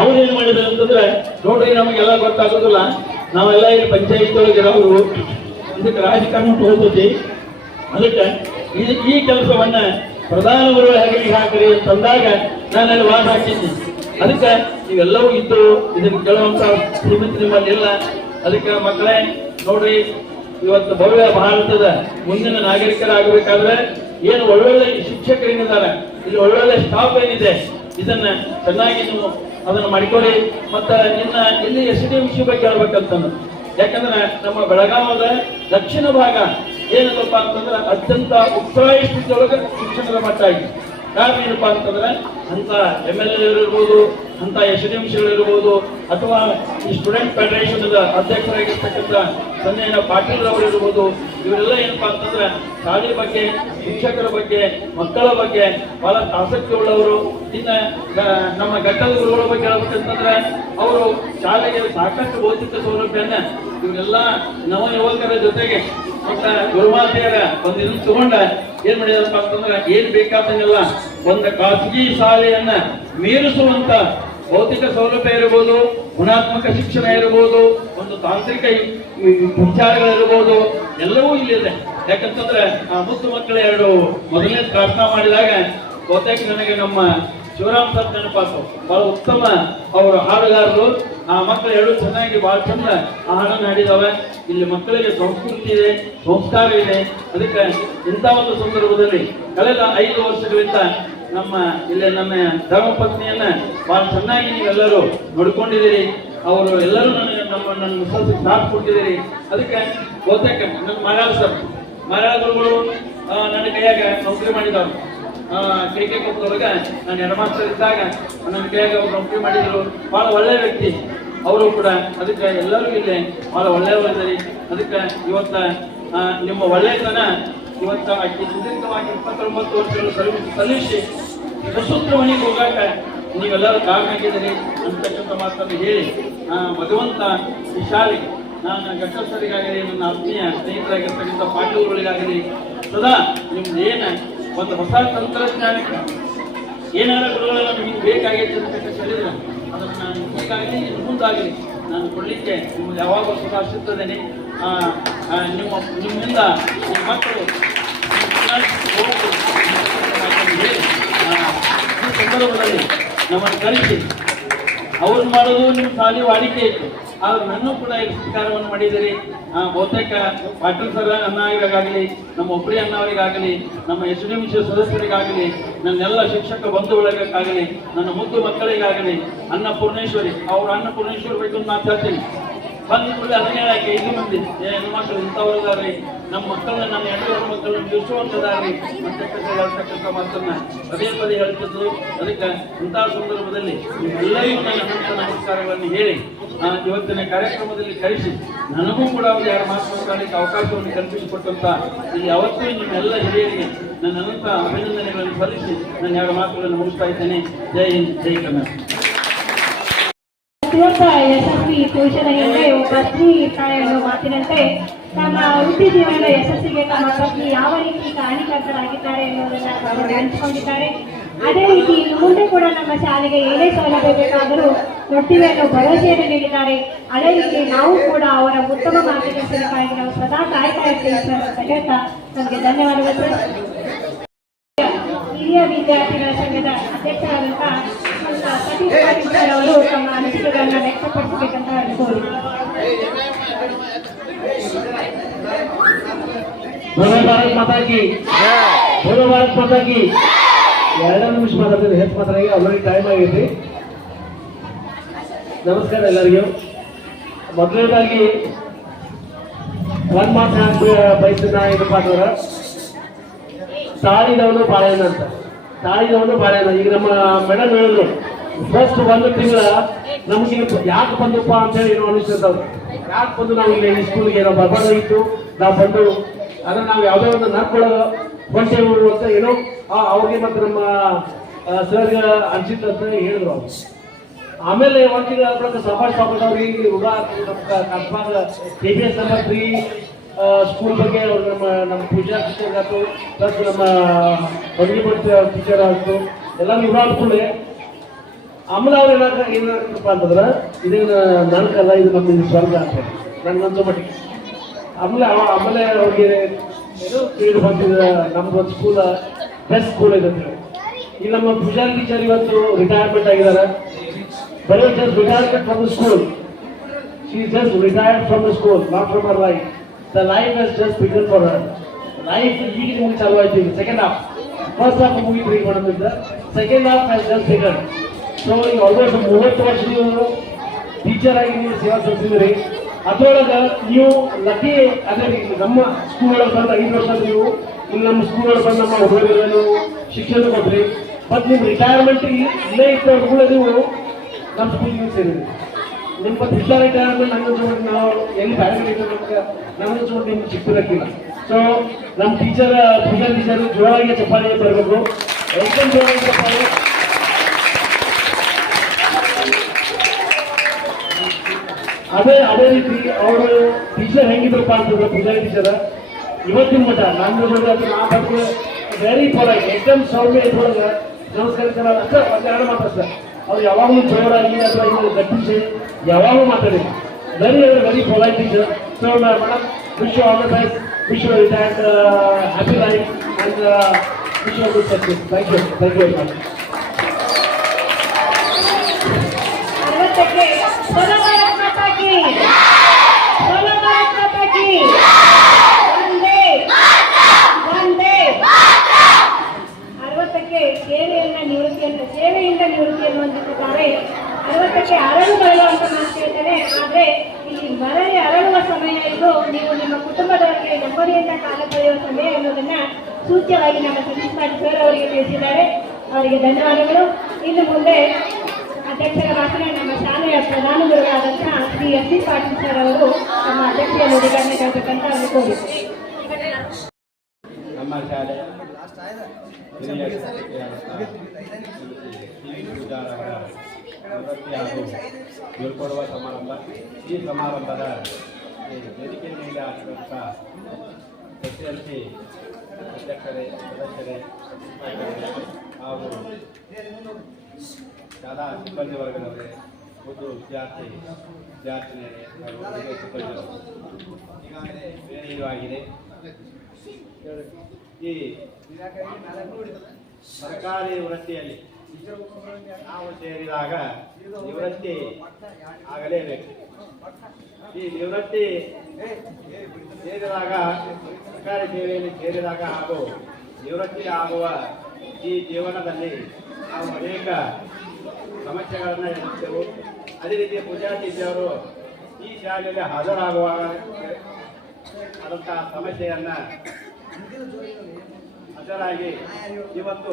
ಅವ್ರು ಏನ್ ಮಾಡಿದ್ರು ಅಂತಂದ್ರೆ, ನೋಡ್ರಿ ನಮಗೆಲ್ಲ ಗೊತ್ತಾಗೋದಿಲ್ಲ, ನಾವೆಲ್ಲ ಇಲ್ಲಿ ಪಂಚಾಯತ್ ಒಳಗೆ ಇರೋರು, ಇದಕ್ಕೆ ರಾಜಕಾರಣ ಹೋಗ್ತೈತಿ ಅದಕ್ಕೆ ಈ ಕೆಲಸವನ್ನ ಪ್ರಧಾನ ಗುರುಗಳ ಹೆಗಲಿಗೆ ಹಾಕ್ರಿ ಅಂತಂದಾಗ ನಾನು ಅಲ್ಲಿ ವಾದ ಹಾಕಿದ್ದೆ ಅದಕ್ಕೆ ಇವೆಲ್ಲವೂ ಇದ್ದು ಇದನ್ನ ಕೇಳುವಂತ ಶ್ರೀಮಂತ ನಿಮ್ಮಲ್ಲಿ ಇಲ್ಲ. ಅದಕ್ಕೆ ಮಕ್ಕಳೇ, ನೋಡ್ರಿ, ಇವತ್ತು ಭವ್ಯ ಭಾರತದ ಮುಂದಿನ ನಾಗರಿಕರಾಗಬೇಕಾದ್ರೆ ಏನು ಒಳ್ಳೊಳ್ಳೆ ಶಿಕ್ಷಕರೇನಿದ್ದಾರೆ ಇಲ್ಲಿ ಒಳ್ಳೊಳ್ಳೆ ಸ್ಟಾಫ್ ಏನಿದೆ, ಇದನ್ನ ಚೆನ್ನಾಗಿ ನೀವು ಅದನ್ನ ಮಾಡಿಕೊಡಿ ಮತ್ತೆ ನಿನ್ನ ಇಲ್ಲಿ ಎಸ್ ಡಿ ವಿಷಯ ಬಗ್ಗೆ ಹೇಳ್ಬೇಕಂತ ಯಾಕಂದ್ರೆ ನಮ್ಮ ಬೆಳಗಾವದ ದಕ್ಷಿಣ ಭಾಗ ಏನಪ್ಪ ಅಂತಂದ್ರೆ ಅತ್ಯಂತ ಉತ್ಸಾಹಿ ಸ್ಥಿತಿಯೊಳಗೆ ಶಿಕ್ಷಣದ ಮಟ್ಟ ಆಗಿದೆ. ಕಾರಣ ಏನಪ್ಪಾ ಅಂತಂದ್ರೆ ಅಂತ ಎಂ ಎಲ್ ಇರ್ಬೋದು ಅಂತ ಎಸ್ ಡಿ ಇರ್ಬೋದು ಅಥವಾ ಈ ಸ್ಟೂಡೆಂಟ್ ಫೆಡರೇಷನ್ ಅಧ್ಯಕ್ಷರಾಗಿರ್ತಕ್ಕಂಥ ಸಂಜಯನ ಪಾಟೀಲ್ ಅವರು ಇರ್ಬೋದು ಇವರೆಲ್ಲ ಏನಪ್ಪಾ ಅಂತಂದ್ರೆ ಶಾಲೆ ಬಗ್ಗೆ, ಶಿಕ್ಷಕರ ಬಗ್ಗೆ, ಮಕ್ಕಳ ಬಗ್ಗೆ ಬಹಳ ಆಸಕ್ತಿ ಉಳ್ಳವರು. ಇನ್ನ ನಮ್ಮ ಘಟ್ಟದ ಗುರುಗಳ ಬಗ್ಗೆ ಹೇಳ್ಬೇಕಂತಂದ್ರೆ ಅವರು ಶಾಲೆಗೆ ಸಾಕಷ್ಟು ಭೌತಿಕ ಸೌಲಭ್ಯನ ಇವರೆಲ್ಲ ನವ ಯುವಕರ ಜೊತೆಗೆ ಗುರುಮಾತೆಯರ ಒಂದು ಇದನ್ನು ತಗೊಂಡ ಏನ್ ಮಾಡಿದಾರಪ್ಪ ಅಂತಂದ್ರೆ, ಏನ್ ಬೇಕಾದಂಗೆಲ್ಲ ಒಂದು ಖಾಸಗಿ ಶಾಲೆಯನ್ನ ಮೀರಿಸುವಂತ ಭೌತಿಕ ಸೌಲಭ್ಯ ಇರಬಹುದು ಗುಣಾತ್ಮಕ ಶಿಕ್ಷಣ ಇರಬಹುದು ಒಂದು ತಾಂತ್ರಿಕ ವಿಚಾರಗಳಿರಬಹುದು ಎಲ್ಲವೂ ಇಲ್ಲಿದೆ. ಯಾಕಂತಂದ್ರೆ ಆ ಮುತ್ತು ಮಕ್ಕಳ ಎರಡು ಮೊದಲನೇ ಪ್ರಾರ್ಥನಾ ಮಾಡಿದಾಗ, ಬಹುತೇಕ ನನಗೆ ನಮ್ಮ ಶಿವರಾಮ್ ಸರ್ ನೆನಪಾಸು. ಬಹಳ ಉತ್ತಮ ಅವರು ಹಾಡುಗಾರರು. ಆ ಮಕ್ಕಳು ಎರಡು ಚೆನ್ನಾಗಿ ಬಹಳ ಚಂದ ಆ ಹಾಡನ್ನು ಹಾಡಿದಾವೆ. ಇಲ್ಲಿ ಮಕ್ಕಳಿಗೆ ಸಂಸ್ಕೃತಿ ಇದೆ, ಸಂಸ್ಕಾರ ಇದೆ. ಅದಕ್ಕೆ ಇಂಥ ಒಂದು ಸಂದರ್ಭದಲ್ಲಿ ಕಳೆದ ಐದು ವರ್ಷಗಳಿಂದ ನಮ್ಮ ಇಲ್ಲಿ ನನ್ನ ಧರ್ಮಪತ್ನಿಯನ್ನ ಬಹಳ ಚೆನ್ನಾಗಿ ನೀವೆಲ್ಲರೂ ನೋಡ್ಕೊಂಡಿದ್ದೀರಿ. ಅವರು ಎಲ್ಲರೂ ನನಗೆ ನಮ್ಮ ನನ್ನ ಮುಸಲ್ಸಿ ಸಾಥ್ ಕೊಟ್ಟಿದ್ದೀರಿ. ಅದಕ್ಕೆ ಬಹುತೇಕ ನನ್ನ ಮರಾಳ ಸರ್ ಮರಾಳ ಗುರುಗಳು ನನ್ನ ಕೈಯಾಗ ನೌಕರಿ ಮಾಡಿದವರು. ಕೆ ಕೆ ಕೊಪ್ಪಳೊಳಗ ನಾನು ಹೆಡ್ಮಾಸ್ಟರ್ ಇದ್ದಾಗ ನನ್ನ ಕೈಯಾಗ ಅವ್ರು ನೌಕರಿ ಮಾಡಿದರು. ಭಾಳ ಒಳ್ಳೆಯ ವ್ಯಕ್ತಿ. ಅವರು ಕೂಡ ಅದಕ್ಕೆ ಎಲ್ಲರೂ ಇಲ್ಲಿ ಬಹಳ ಒಳ್ಳೆಯವರಿದ್ದಾರೆ. ಅದಕ್ಕೆ ಇವತ್ತು ನಿಮ್ಮ ಒಳ್ಳೆಯತನ ಇವತ್ತು ಅತಿ ಸುದೀರ್ಘವಾಗಿ ಇಪ್ಪತ್ತೊಂಬತ್ತು ವರ್ಷಗಳು ಸರ್ವಿಸ್ ಸಲ್ಲಿಸಿ ಸಶಸ್ತ್ರ ಮನೆಗೆ ಹೋಗಾಕ ನೀವೆಲ್ಲರೂ ಕಾರಣ ಆಗಿದ್ದೀರಿ ಅಂತಕ್ಕಂಥ ಮಾತನ್ನು ಹೇಳಿ ಭಗವಂತ ವಿಶಾಲಿ ನಾನು ಘಟ್ಟಸರಿಗಾಗಲಿ ನನ್ನ ಆತ್ಮೀಯ ಸ್ನೇಹಿತರಾಗಿರ್ತಕ್ಕಂಥ ಪಾಟೀಲ್ಗಳಿಗಾಗಲಿ ಸದಾ ನಿಮ್ದು ಏನ ಒಂದು ಹೊಸ ತಂತ್ರಜ್ಞಾನಕ್ಕೆ ಏನಾರ ಗುರುಗಳು ನಮಗೆ ಬೇಕಾಗೈತೆ ಅಂತ ಹೇಳಿದ್ರೆ ಅದನ್ನು ನಾನು ಈಗಾಗಲಿ ಮುಂದಾಗಲಿ ನಾನು ಕೊಡಲಿಕ್ಕೆ ನಿಮ್ಗೆ ಯಾವಾಗ ಆ, ನಿಮ್ಮ ನಿಮ್ಮಿಂದ ನಿಮ್ಮ ಮಕ್ಕಳು ಈ ಸಂದರ್ಭದಲ್ಲಿ ನಮ್ಮನ್ನು ಕಲಿಸಿ ಅವ್ರು ಮಾಡೋದು ನಿಮ್ಮ ಸಾಲಿ ವಾಡಿಕೆ ಇತ್ತು. ಆದ್ರೆ ನನ್ನೂ ಕೂಡ ಇಲ್ಲಿ ಸತ್ಕಾರವನ್ನು ಮಾಡಿದರೆ ಆ, ಬಹುತೇಕ ಪಾಟೀಲ್ ಸರ್ ಅನ್ನಾಗಿರಾಗಲಿ ನಮ್ಮ ಒಬ್ಬರಿ ಅನ್ನವರಿಗಾಗಲಿ ನಮ್ಮ ಎಸ್ ಡಿ ಎಂ ಸಿ ಸದಸ್ಯರಿಗಾಗಲಿ ನನ್ನೆಲ್ಲ ಶಿಕ್ಷಕ ಬಂಧುಗಳಿಗಾಗಲಿ ನನ್ನ ಮುದ್ದು ಮಕ್ಕಳಿಗಾಗಲಿ ಅನ್ನಪೂರ್ಣೇಶ್ವರಿ ಅವರು ಅನ್ನಪೂರ್ಣೇಶ್ವರಿ ಬೇಕು ಮಾತಾಡ್ತೀನಿ. ಬಂದ ಕೂಡಲೇ ಅದನ್ನೇ ಹೇಳಕ್ಕೆ ಐದು ಮಂದಿ ಹೆಣ್ಮಕ್ಳು ಇಂಥವ್ರಿದಾರೆ ನಮ್ಮ ಮಕ್ಕಳನ್ನ ನನ್ನ ಹೆಣ್ಣು ಮಕ್ಕಳನ್ನ ಬಿಡಿಸುವಂತದಾರ್ರಿ ಮತ್ತೆ ಹೇಳ್ತಕ್ಕಂಥ ಮಾತನ್ನ ಪದೇ ಪದೇ ಹೇಳ್ತಿದ್ದು. ಅದಕ್ಕೆ ಇಂತಹ ಸಂದರ್ಭದಲ್ಲಿ ನಿಮ್ಮೆಲ್ಲರಿಗೂ ನನ್ನ ಹಂತ ನಮಸ್ಕಾರಗಳನ್ನು ಹೇಳಿ, ನಾನು ಇವತ್ತಿನ ಕಾರ್ಯಕ್ರಮದಲ್ಲಿ ಕರೆಸಿ, ನನಗೂ ಕೂಡ ಒಂದು ಎರಡು ಮಾತು ಮಾತಾಡಲಿಕ್ಕೆ ಅವಕಾಶವನ್ನು ಕಲ್ಪಿಸಿಕೊಟ್ಟಂತ ಇಲ್ಲಿ ಯಾವತ್ತೂ ನಿಮ್ಮೆಲ್ಲ ಹಿರಿಯರಿಗೆ ನನ್ನ ಅನಂತ ಅಭಿನಂದನೆಗಳನ್ನು ಸಲ್ಲಿಸಿ ನಾನು ಎರಡು ಮಾತುಗಳನ್ನು ಮುಗಿಸ್ತಾ ಇದ್ದೇನೆ. ಜೈ ಹಿಂದ್, ಜೈ ಕನ್ನಡ ಪ್ರತಿಯೊಬ್ಬ ಯಶಸ್ವಿ ಪುರುಷನ ಹಿಂದೆ ಪತ್ನಿ ಸ್ತ್ರೀ ಅನ್ನೋ ಮಾತಿನಂತೆ ತಮ್ಮ ವೃತ್ತಿ ಜೀವನದ ಯಶಸ್ಸಿಗೆ ತಮ್ಮ ಪತ್ನಿ ಯಾವ ರೀತಿ ಕಾರಣೀಕರ್ತರಾಗಿದ್ದಾರೆ ಎನ್ನುವುದನ್ನು ಹಂಚಿಕೊಂಡಿದ್ದಾರೆ ಅದೇ ರೀತಿ ಇನ್ನು ಮುಂದೆ ಕೂಡ ನಮ್ಮ ಶಾಲೆಗೆ ಏನೇ ಸೌಲಭ್ಯ ಬೇಕಾದರೂ ಕೊಡ್ತೀವಿ ಅನ್ನೋ ಭರವಸೆಯನ್ನು ನೀಡಿದ್ದಾರೆ. ಅದೇ ರೀತಿ ನಾವು ಕೂಡ ಅವರ ಉತ್ತಮ ಮಾರ್ಗದರ್ಶನಕ್ಕಾಗಿ ನಾವು ಸದಾ ಕಾಯ್ತಾ ಇರ್ತೀವಿ ಸರ್ ಅಂತ ಹೇಳ್ತಾ ನಮಗೆ ಧನ್ಯವಾದಗಳು ಸರ್. ಹಿರಿಯ ವಿದ್ಯಾರ್ಥಿಗಳ ಸಂಘದ ಅಧ್ಯಕ್ಷರಾದಂತಹ ಸತೀಶ್ ಪಾಟೀಲ್ ಸರ್ ಅವರು ತಮ್ಮ ಅನಿಸಿಕೆಗಳನ್ನ ವ್ಯಕ್ತಪಡಿಸಬೇಕಂತ ಕೋರಿ ಬೋಲೋ ಎರಡನೇ ಮಾತಾಗಿ ಬೋಲೋ ಭಾರತ್ ಮಾತಾಗಿ ಎರಡು ನಿಮಿಷ ಮಾತಾಡ್ತೀನಿ ಹೆಚ್ಚು ಮಾತಾಡಿ ಆಲ್ರೆಡಿ ಟೈಮ್ ಆಗೈತಿ. ನಮಸ್ಕಾರ ಎಲ್ಲರಿಗೂ. ಮೊದಲನೇದಾಗಿ ಒಂದು ಮಾತು ಹಾಕಿ ಬಯಸಿದ ಇದು ಪಾತ್ರ ತಾಳಿದವನು ಬಾಳೆಹಣ್ಣು ಅಂತ. ತಾಳಿದವನು ಬಾಳೆಹಣ್ಣು. ಈಗ ನಮ್ಮ ಮೇಡಮ್ ಹೇಳಿದ್ರು. ಫಸ್ಟ್ ಒಂದು ತಿಂಗಳ ನಮ್ಗೆ ಯಾಕೆ ಬಂದಪ್ಪ ಅಂತ ಹೇಳಿ ಏನೋ ಅನಿಸ್ತದವ್ರು ಯಾಕೆ ಬಂದು ನಾವು ಇಲ್ಲಿ ಈ ಸ್ಕೂಲ್ಗೆ ಏನೋ ಬರಬಾರ್ದಾಗಿತ್ತು ನಾವು ಬಂದು ಅದನ್ನ ನಾವು ಯಾವುದೋ ಒಂದು ನಡ್ಕೊಳ್ಳೋ ಹೊಂಟೇವು ಅಂತ ಏನೋ ಅವ್ರಿಗೆ ಮತ್ತೆ ನಮ್ಮ ಸರ್ ಅನ್ಸಿತ್ತು ಅಂತ ಹೇಳಿದ್ರು ಅವ್ರು. ಆಮೇಲೆ ಸಭಾಷ್ ಪಾಪಟ್ ಅವ್ರಿಗೆ ಎಸ್ ನಂಬರ್ ಸ್ಕೂಲ್ ಬಗ್ಗೆ ಅವ್ರು ನಮ್ಮ ನಮ್ಮ ಪೂಜಾ ಟೀಚರ್ ಆಯ್ತು ಪ್ಲಸ್ ನಮ್ಮ ಟೀಚರ್ ಆಯ್ತು ಎಲ್ಲ ನಿಭಾಯಿಸ್ಕೊಂಡೆ ಆಮೇಲೆ ಅವ್ರು ಏನಾಗ ಏನಾಗ್ತಪ್ಪ ಅಂತಂದ್ರೆ, ಇದೇನು ನನ್ಕಲ್ಲ ಇದು ನಮ್ಮ ಸ್ವರ್ಗ ಅಂತ ಅನ್ಸೋ ಮಟ್ಟಿಗೆ ಆಮೇಲೆ ಅವ ಆಮೇಲೆ ಅವ್ರಿಗೆ ಏನು ತಿಳಿದು ಬಂದಿದೆ ನಮ್ದು ಸ್ಕೂಲ ಬೆಸ್ಟ್ ಸ್ಕೂಲ್ ಇದೆ ಅಂತೇಳಿ ಇಲ್ಲಿ ನಮ್ಮ ಪೂಜಾರಿ ಟೀಚರ್ ಇವತ್ತು ರಿಟೈರ್ಮೆಂಟ್ ಆಗಿದ್ದಾರೆ. ಬರೀ just retirement from the school she just retired from the school not from our life the life has just began for her life ಈಗ ನಿಮ್ಗೆ ಚಾಲು ಆಯ್ತು ಸೆಕೆಂಡ್ ಹಾಫ್ ಫಸ್ಟ್ ಹಾಫ್ ಮುಗಿತು ಈಗ ಮಾಡೋದ್ರಿಂದ second half has just began so ಈಗ almost ಮೂವತ್ತು ವರ್ಷ ನೀವು ಟೀಚರ್ ಆಗಿ ನೀವು ಸೇವಾ ಸಲ್ಲಿಸಿದ್ರಿ, ಅದರೊಳಗೆ ನೀವು ಲಕ್ಕಿ ಅದೇ ನಮ್ಮ ಸ್ಕೂಲ್ ಒಳಗೆ ಬಂದ ಐದು ವರ್ಷ ನೀವು ಇಲ್ಲಿ ನಮ್ಮ ಸ್ಕೂಲ್ ಒಳಗೆ ಬಂದು ನಮ್ಮ ಹುಡುಗರಿಗೆ ಶಿಕ್ಷಣ ಕೊಟ್ರಿ. ಮತ್ತು ನಿಮ್ಮ ರಿಟೈರ್ಮೆಂಟಿಗೆ ಇಲ್ಲೇ ಇದ್ದ ಕೂಡ ನೀವು ನಮ್ಮ ಸ್ಕೂಲಿಗೆ ಸೇರಿದ್ರಿ ನಿಮ್ಮ ಇಲ್ಲ ರಿಟೈರ್ಮೆಂಟ್ ನಂಗೆ ನೋಡಿ ನಾವು ಎಲ್ಲಿ ಬೇರೆ ಕಡೆ ನಮಗೆ ನೋಡಿ ನಿಮ್ಗೆ ಸಿಕ್ಕಿರಕ್ಕಿಲ್ಲ. ಸೊ ನಮ್ಮ ಟೀಚರ್ ಪೂಜಾ ಟೀಚರ್ ಜೋರಾಗಿ ಚಪ್ಪಾಳಿ ಬರಬೇಕು ವೆಲ್ಕಮ್ ಜೋರಾಗಿ ಚಪ್ಪಾಳಿ. ಅದೇ ಅದೇ ರೀತಿ ಅವರು ಟೀಚರ್ ಹೆಂಗಿದ್ರಪ್ಪ ಅಂತಂದ್ರೆ ಪೂಜಾರಿ ಟೀಚರ್ ಇವತ್ತಿನ ಮಟ್ಟ ನಾನು ನಾ ಬಗ್ಗೆ ವೆರಿ ಪೊಲೈಟ್ ಎಂ ಸೌಮ್ಯ ಇದ್ರೊಳಗೆ ನಮಸ್ಕಾರ ಸರ್ ಅಷ್ಟೇ ಒಂದು ಎರಡು ಮಾತು ಅವ್ರು ಯಾವಾಗಲೂ ಜೋರಾಗಿ ಅಥವಾ ಇನ್ನು ಗಟ್ಟಿಸಿ ಯಾವಾಗಲೂ ಮಾತಾಡಿ very very polite teacher so madam wish you all the best wish you retired happy life and wish you good success thank you thank you very much ಅರವತ್ತಕ್ಕೆ ಬೋಲೋ ಭಾರತ್ ಮಾತಾ ಕಿ ಬೋಲೋ ಭಾರತ್ ಮಾತಾ ಕಿ ವಂದೇ ವಂದೇ ಅರವತ್ತಕ್ಕೆ ಸೇವೆಯನ್ನ ನಿವೃತ್ತಿಯನ್ನು ಸೇವೆಯಿಂದ ನಿವೃತ್ತಿಯನ್ನು ಹೊಂದಿಸಿದ್ದಾರೆ ಅರವತ್ತಕ್ಕೆ ಅರಳು ಬರಲು ಅಂತ ನಾನು ಕೇಳ್ತೇನೆ ಆದ್ರೆ ಇಲ್ಲಿ ಮರಳಿ ಅರಳುವ ಸಮಯ ಇದು ನೀವು ನಿಮ್ಮ ಕುಟುಂಬದವರಿಗೆ ನೆಮ್ಮದಿಯಿಂದ ಕಾಲ ಕಳೆಯುವ ಸಮಯ ಎನ್ನುವುದನ್ನ ಸೂಚ್ಯವಾಗಿ ನಮ್ಮ ಸತೀಶ್ ಪಾಟೀಲ್ ಸರ್ ಅವರಿಗೆ ತಿಳಿಸಿದ್ದಾರೆ ಅವರಿಗೆ ಧನ್ಯವಾದಗಳು ಇನ್ನು ಮುಂದೆ ಅಧ್ಯಕ್ಷರ ಭಾಷಣ ನಮ್ಮ ಶಾಲೆಯ ಪ್ರಧಾನ ಗುರುಗಳಾದಂತಹ Shri S C Patil sir ಅವರು ನಮ್ಮ ಅಧ್ಯಕ್ಷೀಯ ನುಡಿಗಳನ್ನ ಕೇಳಬೇಕಂತ ಅವರು ಕೋರಿದ್ದಾರೆ ನಮ್ಮ ಶಾಲೆ ಹಿರಿಯ ಶ್ರೀ ಹಾಗೂ ಬೀಳ್ಕೊಡುವ ಸಮಾರಂಭ. ಈ ಸಮಾರಂಭದ ವೇದಿಕೆ ಮೇಲೆ ಆಗಿರುವಂಥ ಎಸ್ ಎಲ್ ಸಿ ಅಧ್ಯಕ್ಷರೇ, ಸದಸ್ಯರೇ ಹಾಗೂ ಶಾಲಾ ಸಿಬ್ಬಂದಿ ವರ್ಗದವರೇ ಒಂದು ವಿದ್ಯಾರ್ಥಿ, ವಿದ್ಯಾರ್ಥಿನಿಯರೇ, ಹಾಗೂ ಸಿಬ್ಬಂದಿಗಳು ಈಗಾಗಲೇ ಆಗಿದೆ. ಈ ಸರ್ಕಾರಿ ವೃತ್ತಿಯಲ್ಲಿ ನಾವು ಸೇರಿದಾಗ ನಿವೃತ್ತಿ ಆಗಲೇಬೇಕು. ಈ ನಿವೃತ್ತಿ ಸೇರಿದಾಗ, ಸರ್ಕಾರಿ ಸೇವೆಯಲ್ಲಿ ಸೇರಿದಾಗ ಹಾಗೂ ನಿವೃತ್ತಿ ಆಗುವ ಈ ಜೀವನದಲ್ಲಿ ನಾವು ಅನೇಕ ಸಮಸ್ಯೆಗಳನ್ನು ಎದುರಿಸ್ತೇವೆ. ಅದೇ ರೀತಿ ಪೂಜಾತಿಥಿಯವರು ಈ ಶಾಲೆಯಲ್ಲಿ ಹಾಜರಾಗುವಾಗ ಆದಂತಹ ಸಮಸ್ಯೆಯನ್ನ ಹಾಜರಾಗಿ ಇವತ್ತು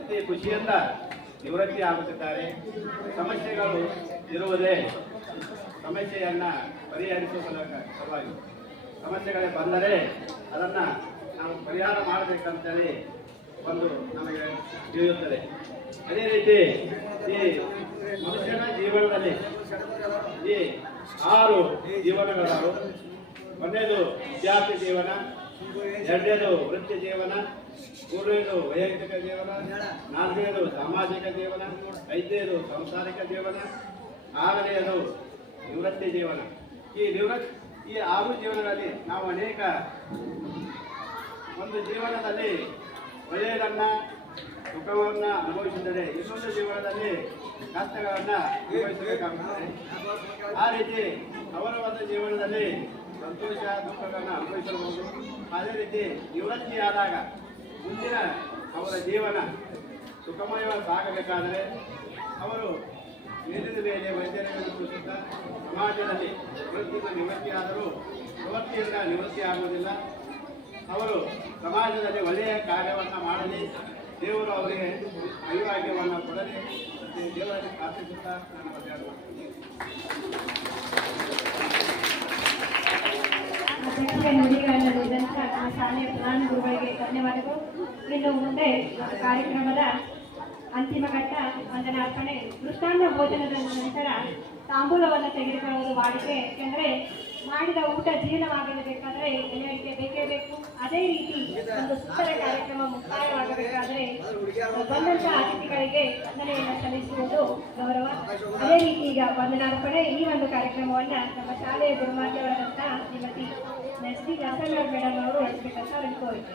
ಅತಿ ಖುಷಿಯಿಂದ ನಿವೃತ್ತಿ ಆಗುತ್ತಿದ್ದಾರೆ. ಸಮಸ್ಯೆಗಳು ಇರುವುದೇ ಸಮಸ್ಯೆಯನ್ನು ಪರಿಹರಿಸುವ ಸಲುವಾಗಿ. ಸಮಸ್ಯೆಗಳೇ ಬಂದರೆ ಅದನ್ನ ನಾವು ಪರಿಹಾರ ಮಾಡಬೇಕಂತೇಳಿ ಒಂದು ನಮಗೆ ತಿಳಿಯುತ್ತದೆ. ಅದೇ ರೀತಿ ಈ ಮನುಷ್ಯನ ಜೀವನದಲ್ಲಿ ಈ ಆರು ಜೀವನಗಳು ಒಂದನೇದು ವಿದ್ಯಾರ್ಥಿ ಜೀವನ, ಎರಡನೇದು ವೃತ್ತಿ ಜೀವನ ಮೂರನೇದು ವೈಯಕ್ತಿಕ ಜೀವನ, ನಾಲ್ಕನೇದು ಸಾಮಾಜಿಕ ಜೀವನ, ಐದನೇದು ಸಾಂಸಾರಿಕ ಜೀವನ ಆರನೆಯದು ನಿವೃತ್ತಿ ಜೀವನ. ಈ ನಿವೃತ್ತಿ, ಈ ಆರು ಜೀವನಗಳಲ್ಲಿ ನಾವು ಅನೇಕ ಒಂದು ಜೀವನದಲ್ಲಿ ಒಳ್ಳೆಯದನ್ನ, ಸುಖವನ್ನ ಅನುಭವಿಸಿದರೆ ಇನ್ನೊಂದು ಜೀವನದಲ್ಲಿ ಕಷ್ಟಗಳನ್ನ ಅನುಭವಿಸಬೇಕಾಗುತ್ತದೆ. ಆ ರೀತಿ ಅವರ ಒಂದು ಜೀವನದಲ್ಲಿ ಸಂತೋಷ, ದುಃಖಗಳನ್ನ ಅನುಭವಿಸಬಹುದು. ಅದೇ ರೀತಿ ನಿವೃತ್ತಿಯಾದಾಗ ಮುಂದಿನ ಅವರ ಜೀವನ ಸುಖಮಯವಾಗಿ ಸಾಗಬೇಕಾದರೆ ಅವರು ಮೇಲಿನ ಮೇಲೆ ವೈದ್ಯರನ್ನು ಸೂಚಿಸುತ್ತಾ ಸಮಾಜದಲ್ಲಿ ವೃತ್ತಿಯಿಂದ ನಿವೃತ್ತಿಯಾದರೂ ಪ್ರವೃತ್ತಿಯಿಂದ ನಿವೃತ್ತಿ ಆಗುವುದಿಲ್ಲ. ಅವರು ಸಮಾಜದಲ್ಲಿ ಒಳ್ಳೆಯ ಕಾರ್ಯವನ್ನು ಮಾಡಲಿ, ದೇವರು ಅವರಿಗೆ ಅವಿಭಾಗ್ಯವನ್ನು ಕೊಡಲಿ, ಮತ್ತು ದೇವರಲ್ಲಿ ಪ್ರಾರ್ಥಿಸುತ್ತಾ ನಾನು ಮಾತಾಡುವ ನುಡಿದಂತ ನಮ್ಮ ಶಾಲೆಯ ಪ್ರಧಾನ ಗುರುಗಳಿಗೆ ಧನ್ಯವಾದಗಳು. ಇನ್ನು ಮುಂದೆ ಕಾರ್ಯಕ್ರಮದ ಅಂತಿಮ ಘಟ್ಟ ವಂದನಾರ್ಪಣೆ. ವೃತ್ತಾಂತ ಭೋಜನದ ನಂತರ ತಾಂಬೂಲವನ್ನು ತೆಗೆದುಕೊಳ್ಳುವುದು ವಾಡಿಕೆ. ಯಾಕೆಂದರೆ ಮಾಡಿದ ಊಟ ಜೀರ್ಣವಾಗಬೇಕಾದ್ರೆ ಎಲೆ ಅಡಿಕೆ ಬೇಕೇ ಬೇಕು. ಅದೇ ರೀತಿ ಒಂದು ಸುಂದರ ಕಾರ್ಯಕ್ರಮ ಮುಕ್ತಾಯವಾಗಬೇಕಾದ್ರೆ ಬಂದಂತಹ ಅತಿಥಿಗಳಿಗೆ ವಂದನೆಯನ್ನು ಸಲ್ಲಿಸುವುದು ಗೌರವ. ಅದೇ ರೀತಿ ಈಗ ವಂದನಾರ್ಪಣೆ ಈ ಒಂದು ಕಾರ್ಯಕ್ರಮವನ್ನು ನಮ್ಮ ಶಾಲೆಯ ಗುರುಮಾತೆಯವರಾದಂತ Shrimati S D Dasarao madam ಅವರು ಹೇಳ್ಬೇಕಂತ ಅವರಿಗೆ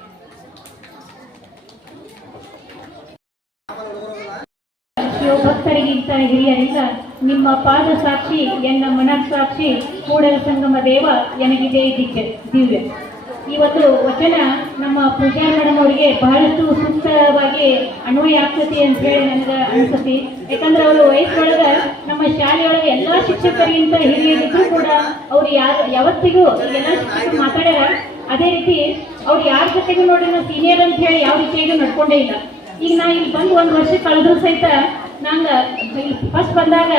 ಭಕ್ತರಿಗಿಂತ ಹಿರಿಯರಿಂದ ನಿಮ್ಮ ಪಾದ ಸಾಕ್ಷಿ ಎನ್ನ ಮನಸ್ಸಾಕ್ಷಿ ಕೂಡಲ ಸಂಗಮ ದೇವ ಎನಗಿದೆ ದಿಕ್ಕೆ ದಿವ್ಯ. ಒಂದು ವಚನ ನಮ್ಮ ಪೂಜಾ ಮೇಡಮ್ ಅವರಿಗೆ ಬಹಳಷ್ಟು ಸೂಕ್ತವಾಗಿ ಅನ್ವಯ ಆಗ್ತತಿ ಅಂತ ಹೇಳಿ ನನಗೆ ಅನ್ಸತಿ. ಯಾಕಂದ್ರೆ ಅವರು ವಯಸ್ಸೊಳಗ ನಮ್ಮ ಶಾಲೆಯೊಳಗೆ ಎಲ್ಲಾ ಶಿಕ್ಷಕರಿಗಿಂತ ಹಿರಿಯರಿದ್ರು ಕೂಡ ಅವ್ರು ಯಾರು ಯಾವತ್ತಿಗೂ ಎಲ್ಲ ಶಿಕ್ಷಕರು ಮಾತಾಡ್ಯಾರ, ಅದೇ ರೀತಿ ಅವ್ರು ಯಾರ ಜೊತೆಗೂ ನೋಡಿ ನಾವು ಸೀನಿಯರ್ ಅಂತ ಹೇಳಿ ಯಾವ ರೀತಿಯಾಗಿ ನಡ್ಕೊಂಡೇ ಇಲ್ಲ. ಈಗ ನಾ ಇಲ್ಲಿ ಬಂದು ಒಂದು ವರ್ಷ ಕಳೆದ್ರು ಸಹಿತ ನಂಗೆ ಫಸ್ಟ್ ಬಂದಾಗ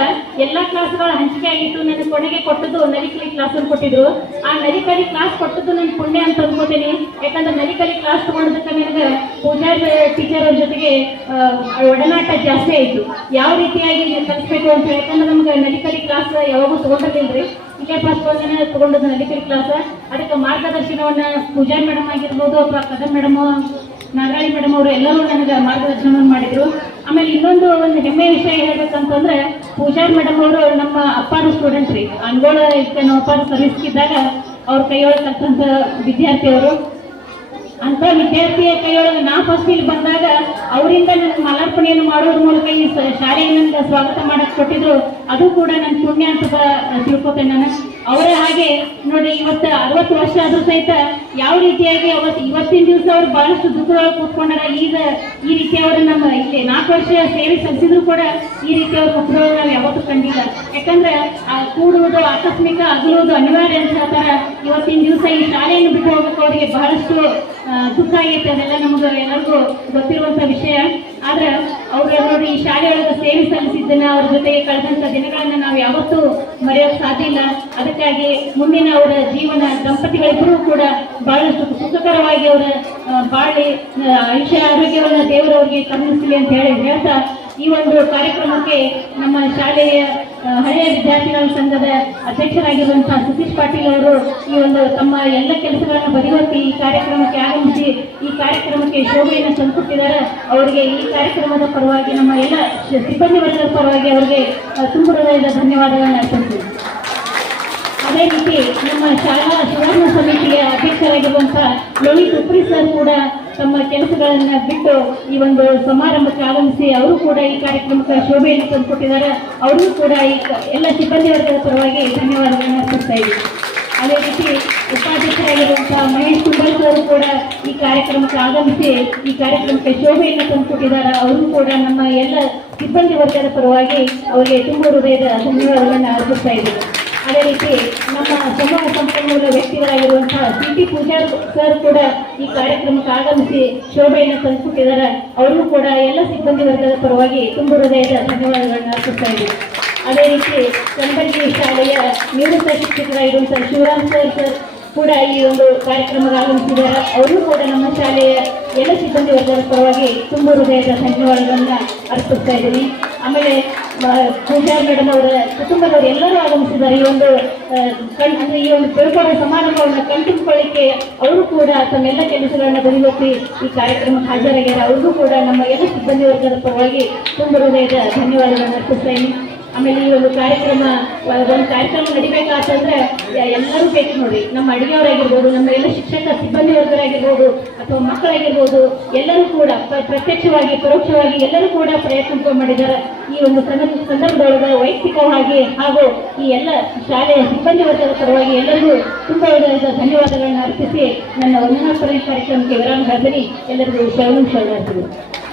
ಎಲ್ಲ ಕ್ಲಾಸ್ಗಳು ಹಂಚಿಕೆ ಆಗಿತ್ತು ನನಗೆ ಕೊನೆಗೆ ಕೊಟ್ಟದ್ದು ನರಿಕಲಿ ಕ್ಲಾಸ್ ಕೊಟ್ಟಿದ್ರು. ಆ ನರಿಕಲಿ ಕ್ಲಾಸ್ ಕೊಟ್ಟದ್ದು ನನ್ನ ಪುಣ್ಯ ಅಂತ ಅನ್ಕೋತೀನಿ. ಯಾಕಂದ್ರೆ ನರಿಕಲಿ ಕ್ಲಾಸ್ ತಗೊಂಡದಕ್ಕೆ ನನಗೆ ಪೂಜಾ ಟೀಚರ್ ಅವ್ರ ಜೊತೆಗೆ ಒಡನಾಟ ಜಾಸ್ತಿ ಆಯಿತು. ಯಾವ ರೀತಿಯಾಗಿ ಕಲಿಸ್ಬೇಕು ಅಂತ ಯಾಕಂದ್ರೆ ನಮ್ಗೆ ನರಿಕಲಿ ಕ್ಲಾಸ್ ಯಾವಾಗೂ ತಗೊಂಡಿರ್ಲಿಲ್ರಿ. ಇಲ್ಲೇ ಫಸ್ಟ್ ಒಂದಿನ ತಗೊಂಡದ್ದು ನರಿಕಲಿ ಕ್ಲಾಸ್ ಅದಕ್ಕೆ ಮಾರ್ಗದರ್ಶನವನ್ನ ಪೂಜಾ ಮೇಡಮ್ ಆಗಿರ್ಬೋದು ಅಥವಾ ಕದಂ ಮೇಡಮ್ ನಾಗರಾಣಿ ಮೇಡಮ್ ಅವರು ಎಲ್ಲರೂ ನನಗೆ ಮಾರ್ಗದರ್ಶನ ಮಾಡಿದ್ರು. ಆಮೇಲೆ ಇನ್ನೊಂದು ಒಂದು ಹೆಮ್ಮೆ ವಿಷಯ ಹೇಳ್ಬೇಕಂತಂದ್ರೆ ಪೂಜಾರ್ ಮೇಡಮ್ ಅವರು ನಮ್ಮ ಅಪ್ಪಾರು ಸ್ಟೂಡೆಂಟ್ ರೀ. ಅನ್ಗೋಳ ನಮ್ಮ ಅಪ್ಪಾರು ಸರ್ವಿಸ್ ಇದ್ದಾಗ ಅವ್ರ ಕೈಯೊಳಗೆ ಕಲ್ತಂತ ವಿದ್ಯಾರ್ಥಿ ಅವರು. ಅಂತ ವಿದ್ಯಾರ್ಥಿಯ ಕೈಯೊಳಗೆ ನಾ ಫಸ್ಟ್ ಇಲ್ಲಿ ಬಂದಾಗ ಅವರಿಂದ ನನಗೆ ಮಾಲಾರ್ಪಣೆಯನ್ನು ಮಾಡೋದ್ರ ಮೂಲಕ ಈ ಶಾಲೆಯ ಶಾಲೆಗೆ ಸ್ವಾಗತ ಮಾಡಕ್ ಕೊಟ್ಟಿದ್ರು. ಅದು ಕೂಡ ನನ್ನ ಪುಣ್ಯ ಅಂತ ತಿಳ್ಕೊತೇನೆ ನಾನು. ಅವರೇ ಹಾಗೆ ನೋಡಿ, ಇವತ್ತು ಅರವತ್ತು ವರ್ಷ ಆದ್ರೂ ಸಹಿತ ಯಾವ ರೀತಿಯಾಗಿ ಅವತ್ತು ಇವತ್ತಿನ ದಿವಸ ಅವ್ರು ಬಹಳಷ್ಟು ದುಃಖವಾಗಿ ಕೂತ್ಕೊಂಡಾರ, ಈಗ ಈ ರೀತಿ ಅವರು ನಮ್ಮ ಇಲ್ಲಿ ನಾಲ್ಕು ವರ್ಷ ಸೇವೆ ಸಲ್ಲಿಸಿದ್ರು ಕೂಡ ಈ ರೀತಿ ಅವ್ರ ಮುಖದೊಳಗೆ ನಾವು ಯಾವತ್ತೂ ಕಂಡಿಲ್ಲ. ಯಾಕಂದ್ರೆ ಆ ಕೂಡುವುದು ಆಕಸ್ಮಿಕ, ಅಗಲುವುದು ಅನಿವಾರ್ಯ ಅಂತ ಹೇಳ್ತಾರ. ಇವತ್ತಿನ ದಿವಸ ಈ ಶಾಲೆಯನ್ನು ಬಿಟ್ಟು ಹೋಗಬೇಕು ಅವರಿಗೆ ಬಹಳಷ್ಟು ದುಃಖ ಆಗೈತೆ, ಅದೆಲ್ಲ ನಮ್ಗೆ ಎಲ್ಲರಿಗೂ ಗೊತ್ತಿರುವಂತ ವಿಷಯ. ಆದ್ರೆ ಅವ್ರು ನೋಡಿ ಈ ಶಾಲೆಯೊಳಗೆ ಸೇವೆ ಸಲ್ಲಿಸಿದ್ದನ್ನ ಅವ್ರ ಜೊತೆಗೆ ಕಳೆದಂತ ದಿನಗಳನ್ನ ನಾವು ಯಾವತ್ತೂ ಮರೆಯೋಕ್ ಸಾಧ್ಯ ಇಲ್ಲ. ಅದಕ್ಕಾಗಿ ಮುಂದಿನ ಅವರ ಜೀವನ ದಂಪತಿಗಳಿಬ್ಬರೂ ಕೂಡ ಬಹಳಷ್ಟು ಸುಖಕರವಾಗಿ ಅವರ ಬಾಳಿ ಆಯುಷ್ಯ ಆರೋಗ್ಯವನ್ನ ದೇವರವರಿಗೆ ಕರುಣಿಸಲಿ ಅಂತ ಹೇಳಿ ಹೇಳ್ತಾ ಈ ಒಂದು ಕಾರ್ಯಕ್ರಮಕ್ಕೆ ನಮ್ಮ ಶಾಲೆಯ ಹಳೆಯ ವಿದ್ಯಾರ್ಥಿಗಳ ಸಂಘದ ಅಧ್ಯಕ್ಷರಾಗಿರುವಂತಹ ಸತೀಶ್ ಪಾಟೀಲ್ ಅವರು ಈ ಒಂದು ತಮ್ಮ ಎಲ್ಲ ಕೆಲಸಗಳನ್ನು ಬದಿಗೊತ್ತಿ ಈ ಕಾರ್ಯಕ್ರಮಕ್ಕೆ ಆಗಮಿಸಿ, ಈ ಕಾರ್ಯಕ್ರಮಕ್ಕೆ ಶೋಭೆಯನ್ನು ತಂದುಕೊಟ್ಟಿದ್ದಾರೆ. ಅವರಿಗೆ ಈ ಕಾರ್ಯಕ್ರಮದ ಪರವಾಗಿ ನಮ್ಮ ಎಲ್ಲ ಸಿಬ್ಬಂದಿ ವರ್ಗದ ಪರವಾಗಿ ಅವರಿಗೆ ತುಂಬ ಹೃದಯದ ಧನ್ಯವಾದಗಳನ್ನು ಅರ್ಪಿಸ್ತೀವಿ ಅದೇ ರೀತಿ ನಮ್ಮ ಶಾಲಾ ಸುವರ್ಣ ಸಮಿತಿಯ ಅಧ್ಯಕ್ಷರಾಗಿರುವಂತಹ ಲೋಹಿತ್ ಉಪ್ರಿ ಸರ್ ಕೂಡ ತಮ್ಮ ಕೆಲಸಗಳನ್ನು ಬಿಟ್ಟು ಈ ಒಂದು ಸಮಾರಂಭಕ್ಕೆ ಆಗಮಿಸಿ ಅವರು ಕೂಡ ಈ ಕಾರ್ಯಕ್ರಮಕ್ಕೆ ಶೋಭೆಯನ್ನು ತಂದುಕೊಟ್ಟಿದ್ದಾರೆ. ಅವರು ಕೂಡ ಈ ಎಲ್ಲ ಸಿಬ್ಬಂದಿ ವರ್ಗದ ಪರವಾಗಿ ಧನ್ಯವಾದಗಳನ್ನು ಅರ್ಪಿಸ್ತಾ ಇದ್ದೀವಿ ಅದೇ ರೀತಿ ಉಪಾಧ್ಯಕ್ಷರಾಗಿರುವಂತಹ ಮಹೇಶ್ ಅವರು ಕೂಡ ಈ ಕಾರ್ಯಕ್ರಮಕ್ಕೆ ಆಗಮಿಸಿ ಈ ಕಾರ್ಯಕ್ರಮಕ್ಕೆ ಶೋಭೆಯನ್ನು ತಂದುಕೊಟ್ಟಿದ್ದಾರೆ. ಅವರು ಕೂಡ ನಮ್ಮ ಎಲ್ಲ ಸಿಬ್ಬಂದಿ ವರ್ಗದ ಪರವಾಗಿ ಅವರಿಗೆ ತುಂಬ ಹೃದಯದ ಧನ್ಯವಾದಗಳನ್ನು ಅರ್ಪಿಸ್ತಾ ಇದ್ದೀವಿ ಅದೇ ರೀತಿ ನಮ್ಮ ಸಮೂಹ ಸಂಪನ್ಮೂಲ ವ್ಯಕ್ತಿಗಳಾಗಿರುವಂತಹ ಸಿ ಟಿ ಪೂಜಾರ್ ಸರ್ ಕೂಡ ಈ ಕಾರ್ಯಕ್ರಮಕ್ಕೆ ಆಗಮಿಸಿ ಶೋಭೆಯನ್ನು ಸಲ್ಲಿಸುತ್ತಿದ್ದಾರೆ ಅವರು ಕೂಡ ಎಲ್ಲ ಸಿಬ್ಬಂದಿ ವರ್ಗದ ಪರವಾಗಿ ತುಂಬ ಹೃದಯದ ಧನ್ಯವಾದಗಳನ್ನು ಅರ್ಪಿಸ್ತಾ ಇದ್ದೀವಿ ಅದೇ ರೀತಿ ಸಂಬಂಧಿ ಶಾಲೆಯ ನಿವೃತ್ತ ಶಿಕ್ಷಕರಾಗಿರುವಂತಹ ಶಿವರಾಮ್ ಸರ್ ಸರ್ ಕೂಡ ಈ ಒಂದು ಕಾರ್ಯಕ್ರಮಕ್ಕೆ ಆಗಮಿಸಿದ್ದಾರೆ. ಅವರು ಕೂಡ ನಮ್ಮ ಶಾಲೆಯ ಎಲ್ಲ ಸಿಬ್ಬಂದಿ ವರ್ಗದ ಪರವಾಗಿ ತುಂಬ ಹೃದಯದ ಧನ್ಯವಾದಗಳನ್ನು ಅರ್ಪಿಸ್ತಾ ಇದ್ದೀನಿ. ಆಮೇಲೆ ಪೂಜಾರ್ ಮೇಡಮ್ ಅವರ ಕುಟುಂಬದವರು ಎಲ್ಲರೂ ಆಗಮಿಸಿದ್ದಾರೆ. ಈ ಒಂದು ಕಣ್, ಅಂದ್ರೆ ಈ ಒಂದು ತಿಳ್ಕೊಳ್ಳೋ ಸಮಾರಂಭವನ್ನು ಕಣ್ತುಂಬಿಕೊಳ್ಳಿಕ್ಕೆ ಅವರು ಕೂಡ ತಮ್ಮೆಲ್ಲ ಕೆಲಸಗಳನ್ನು ಬದಿಗೊತ್ತಿ ಈ ಕಾರ್ಯಕ್ರಮಕ್ಕೆ ಹಾಜರಾಗ್ಯಾರ. ಅವ್ರಿಗೂ ಕೂಡ ನಮ್ಮ ಎಲ್ಲ ಸಿಬ್ಬಂದಿ ವರ್ಗದ ಪರವಾಗಿ ತುಂಬ ಹೃದಯದ ಧನ್ಯವಾದಗಳನ್ನು ಅರ್ಪಿಸ್ತಾ ಆಮೇಲೆ ಈ ಒಂದು ಕಾರ್ಯಕ್ರಮ ಒಂದು ಕಾರ್ಯಕ್ರಮ ನಡಿಬೇಕಾತಂದ್ರೆ ಎಲ್ಲರೂ ಬೇಕು ನೋಡಿ. ನಮ್ಮ ಅಡಿಗೆಯವರಾಗಿರ್ಬೋದು, ನಮ್ಮ ಎಲ್ಲ ಶಿಕ್ಷಕ ಸಿಬ್ಬಂದಿ ವರ್ಗರಾಗಿರ್ಬೋದು ಅಥವಾ ಮಕ್ಕಳಾಗಿರ್ಬೋದು, ಎಲ್ಲರೂ ಕೂಡ ಪ್ರ- ಪ್ರತ್ಯಕ್ಷವಾಗಿ, ಪರೋಕ್ಷವಾಗಿ ಎಲ್ಲರೂ ಕೂಡ ಪ್ರಯತ್ನ ಮಾಡಿದ್ದಾರೆ. ಈ ಒಂದು ಸಂದರ್ಭ, ಸಂದರ್ಭದೊಳಗೆ ವೈಯಕ್ತಿಕವಾಗಿ ಹಾಗೂ ಈ ಎಲ್ಲ ಶಾಲೆಯ ಸಿಬ್ಬಂದಿ ವರ್ಗದ ಪರವಾಗಿ ಎಲ್ಲರಿಗೂ ತುಂಬ ಧನ್ಯವಾದಗಳನ್ನು ಅರ್ಪಿಸಿ ನನ್ನ ಪರಿ ಕಾರ್ಯಕ್ರಮಕ್ಕೆ ವಿರಾಮ ಹಾಕಿ ಎಲ್ಲರಿಗೂ ಶರಣ ಶರಣಾರ್ಥಿಗಳು.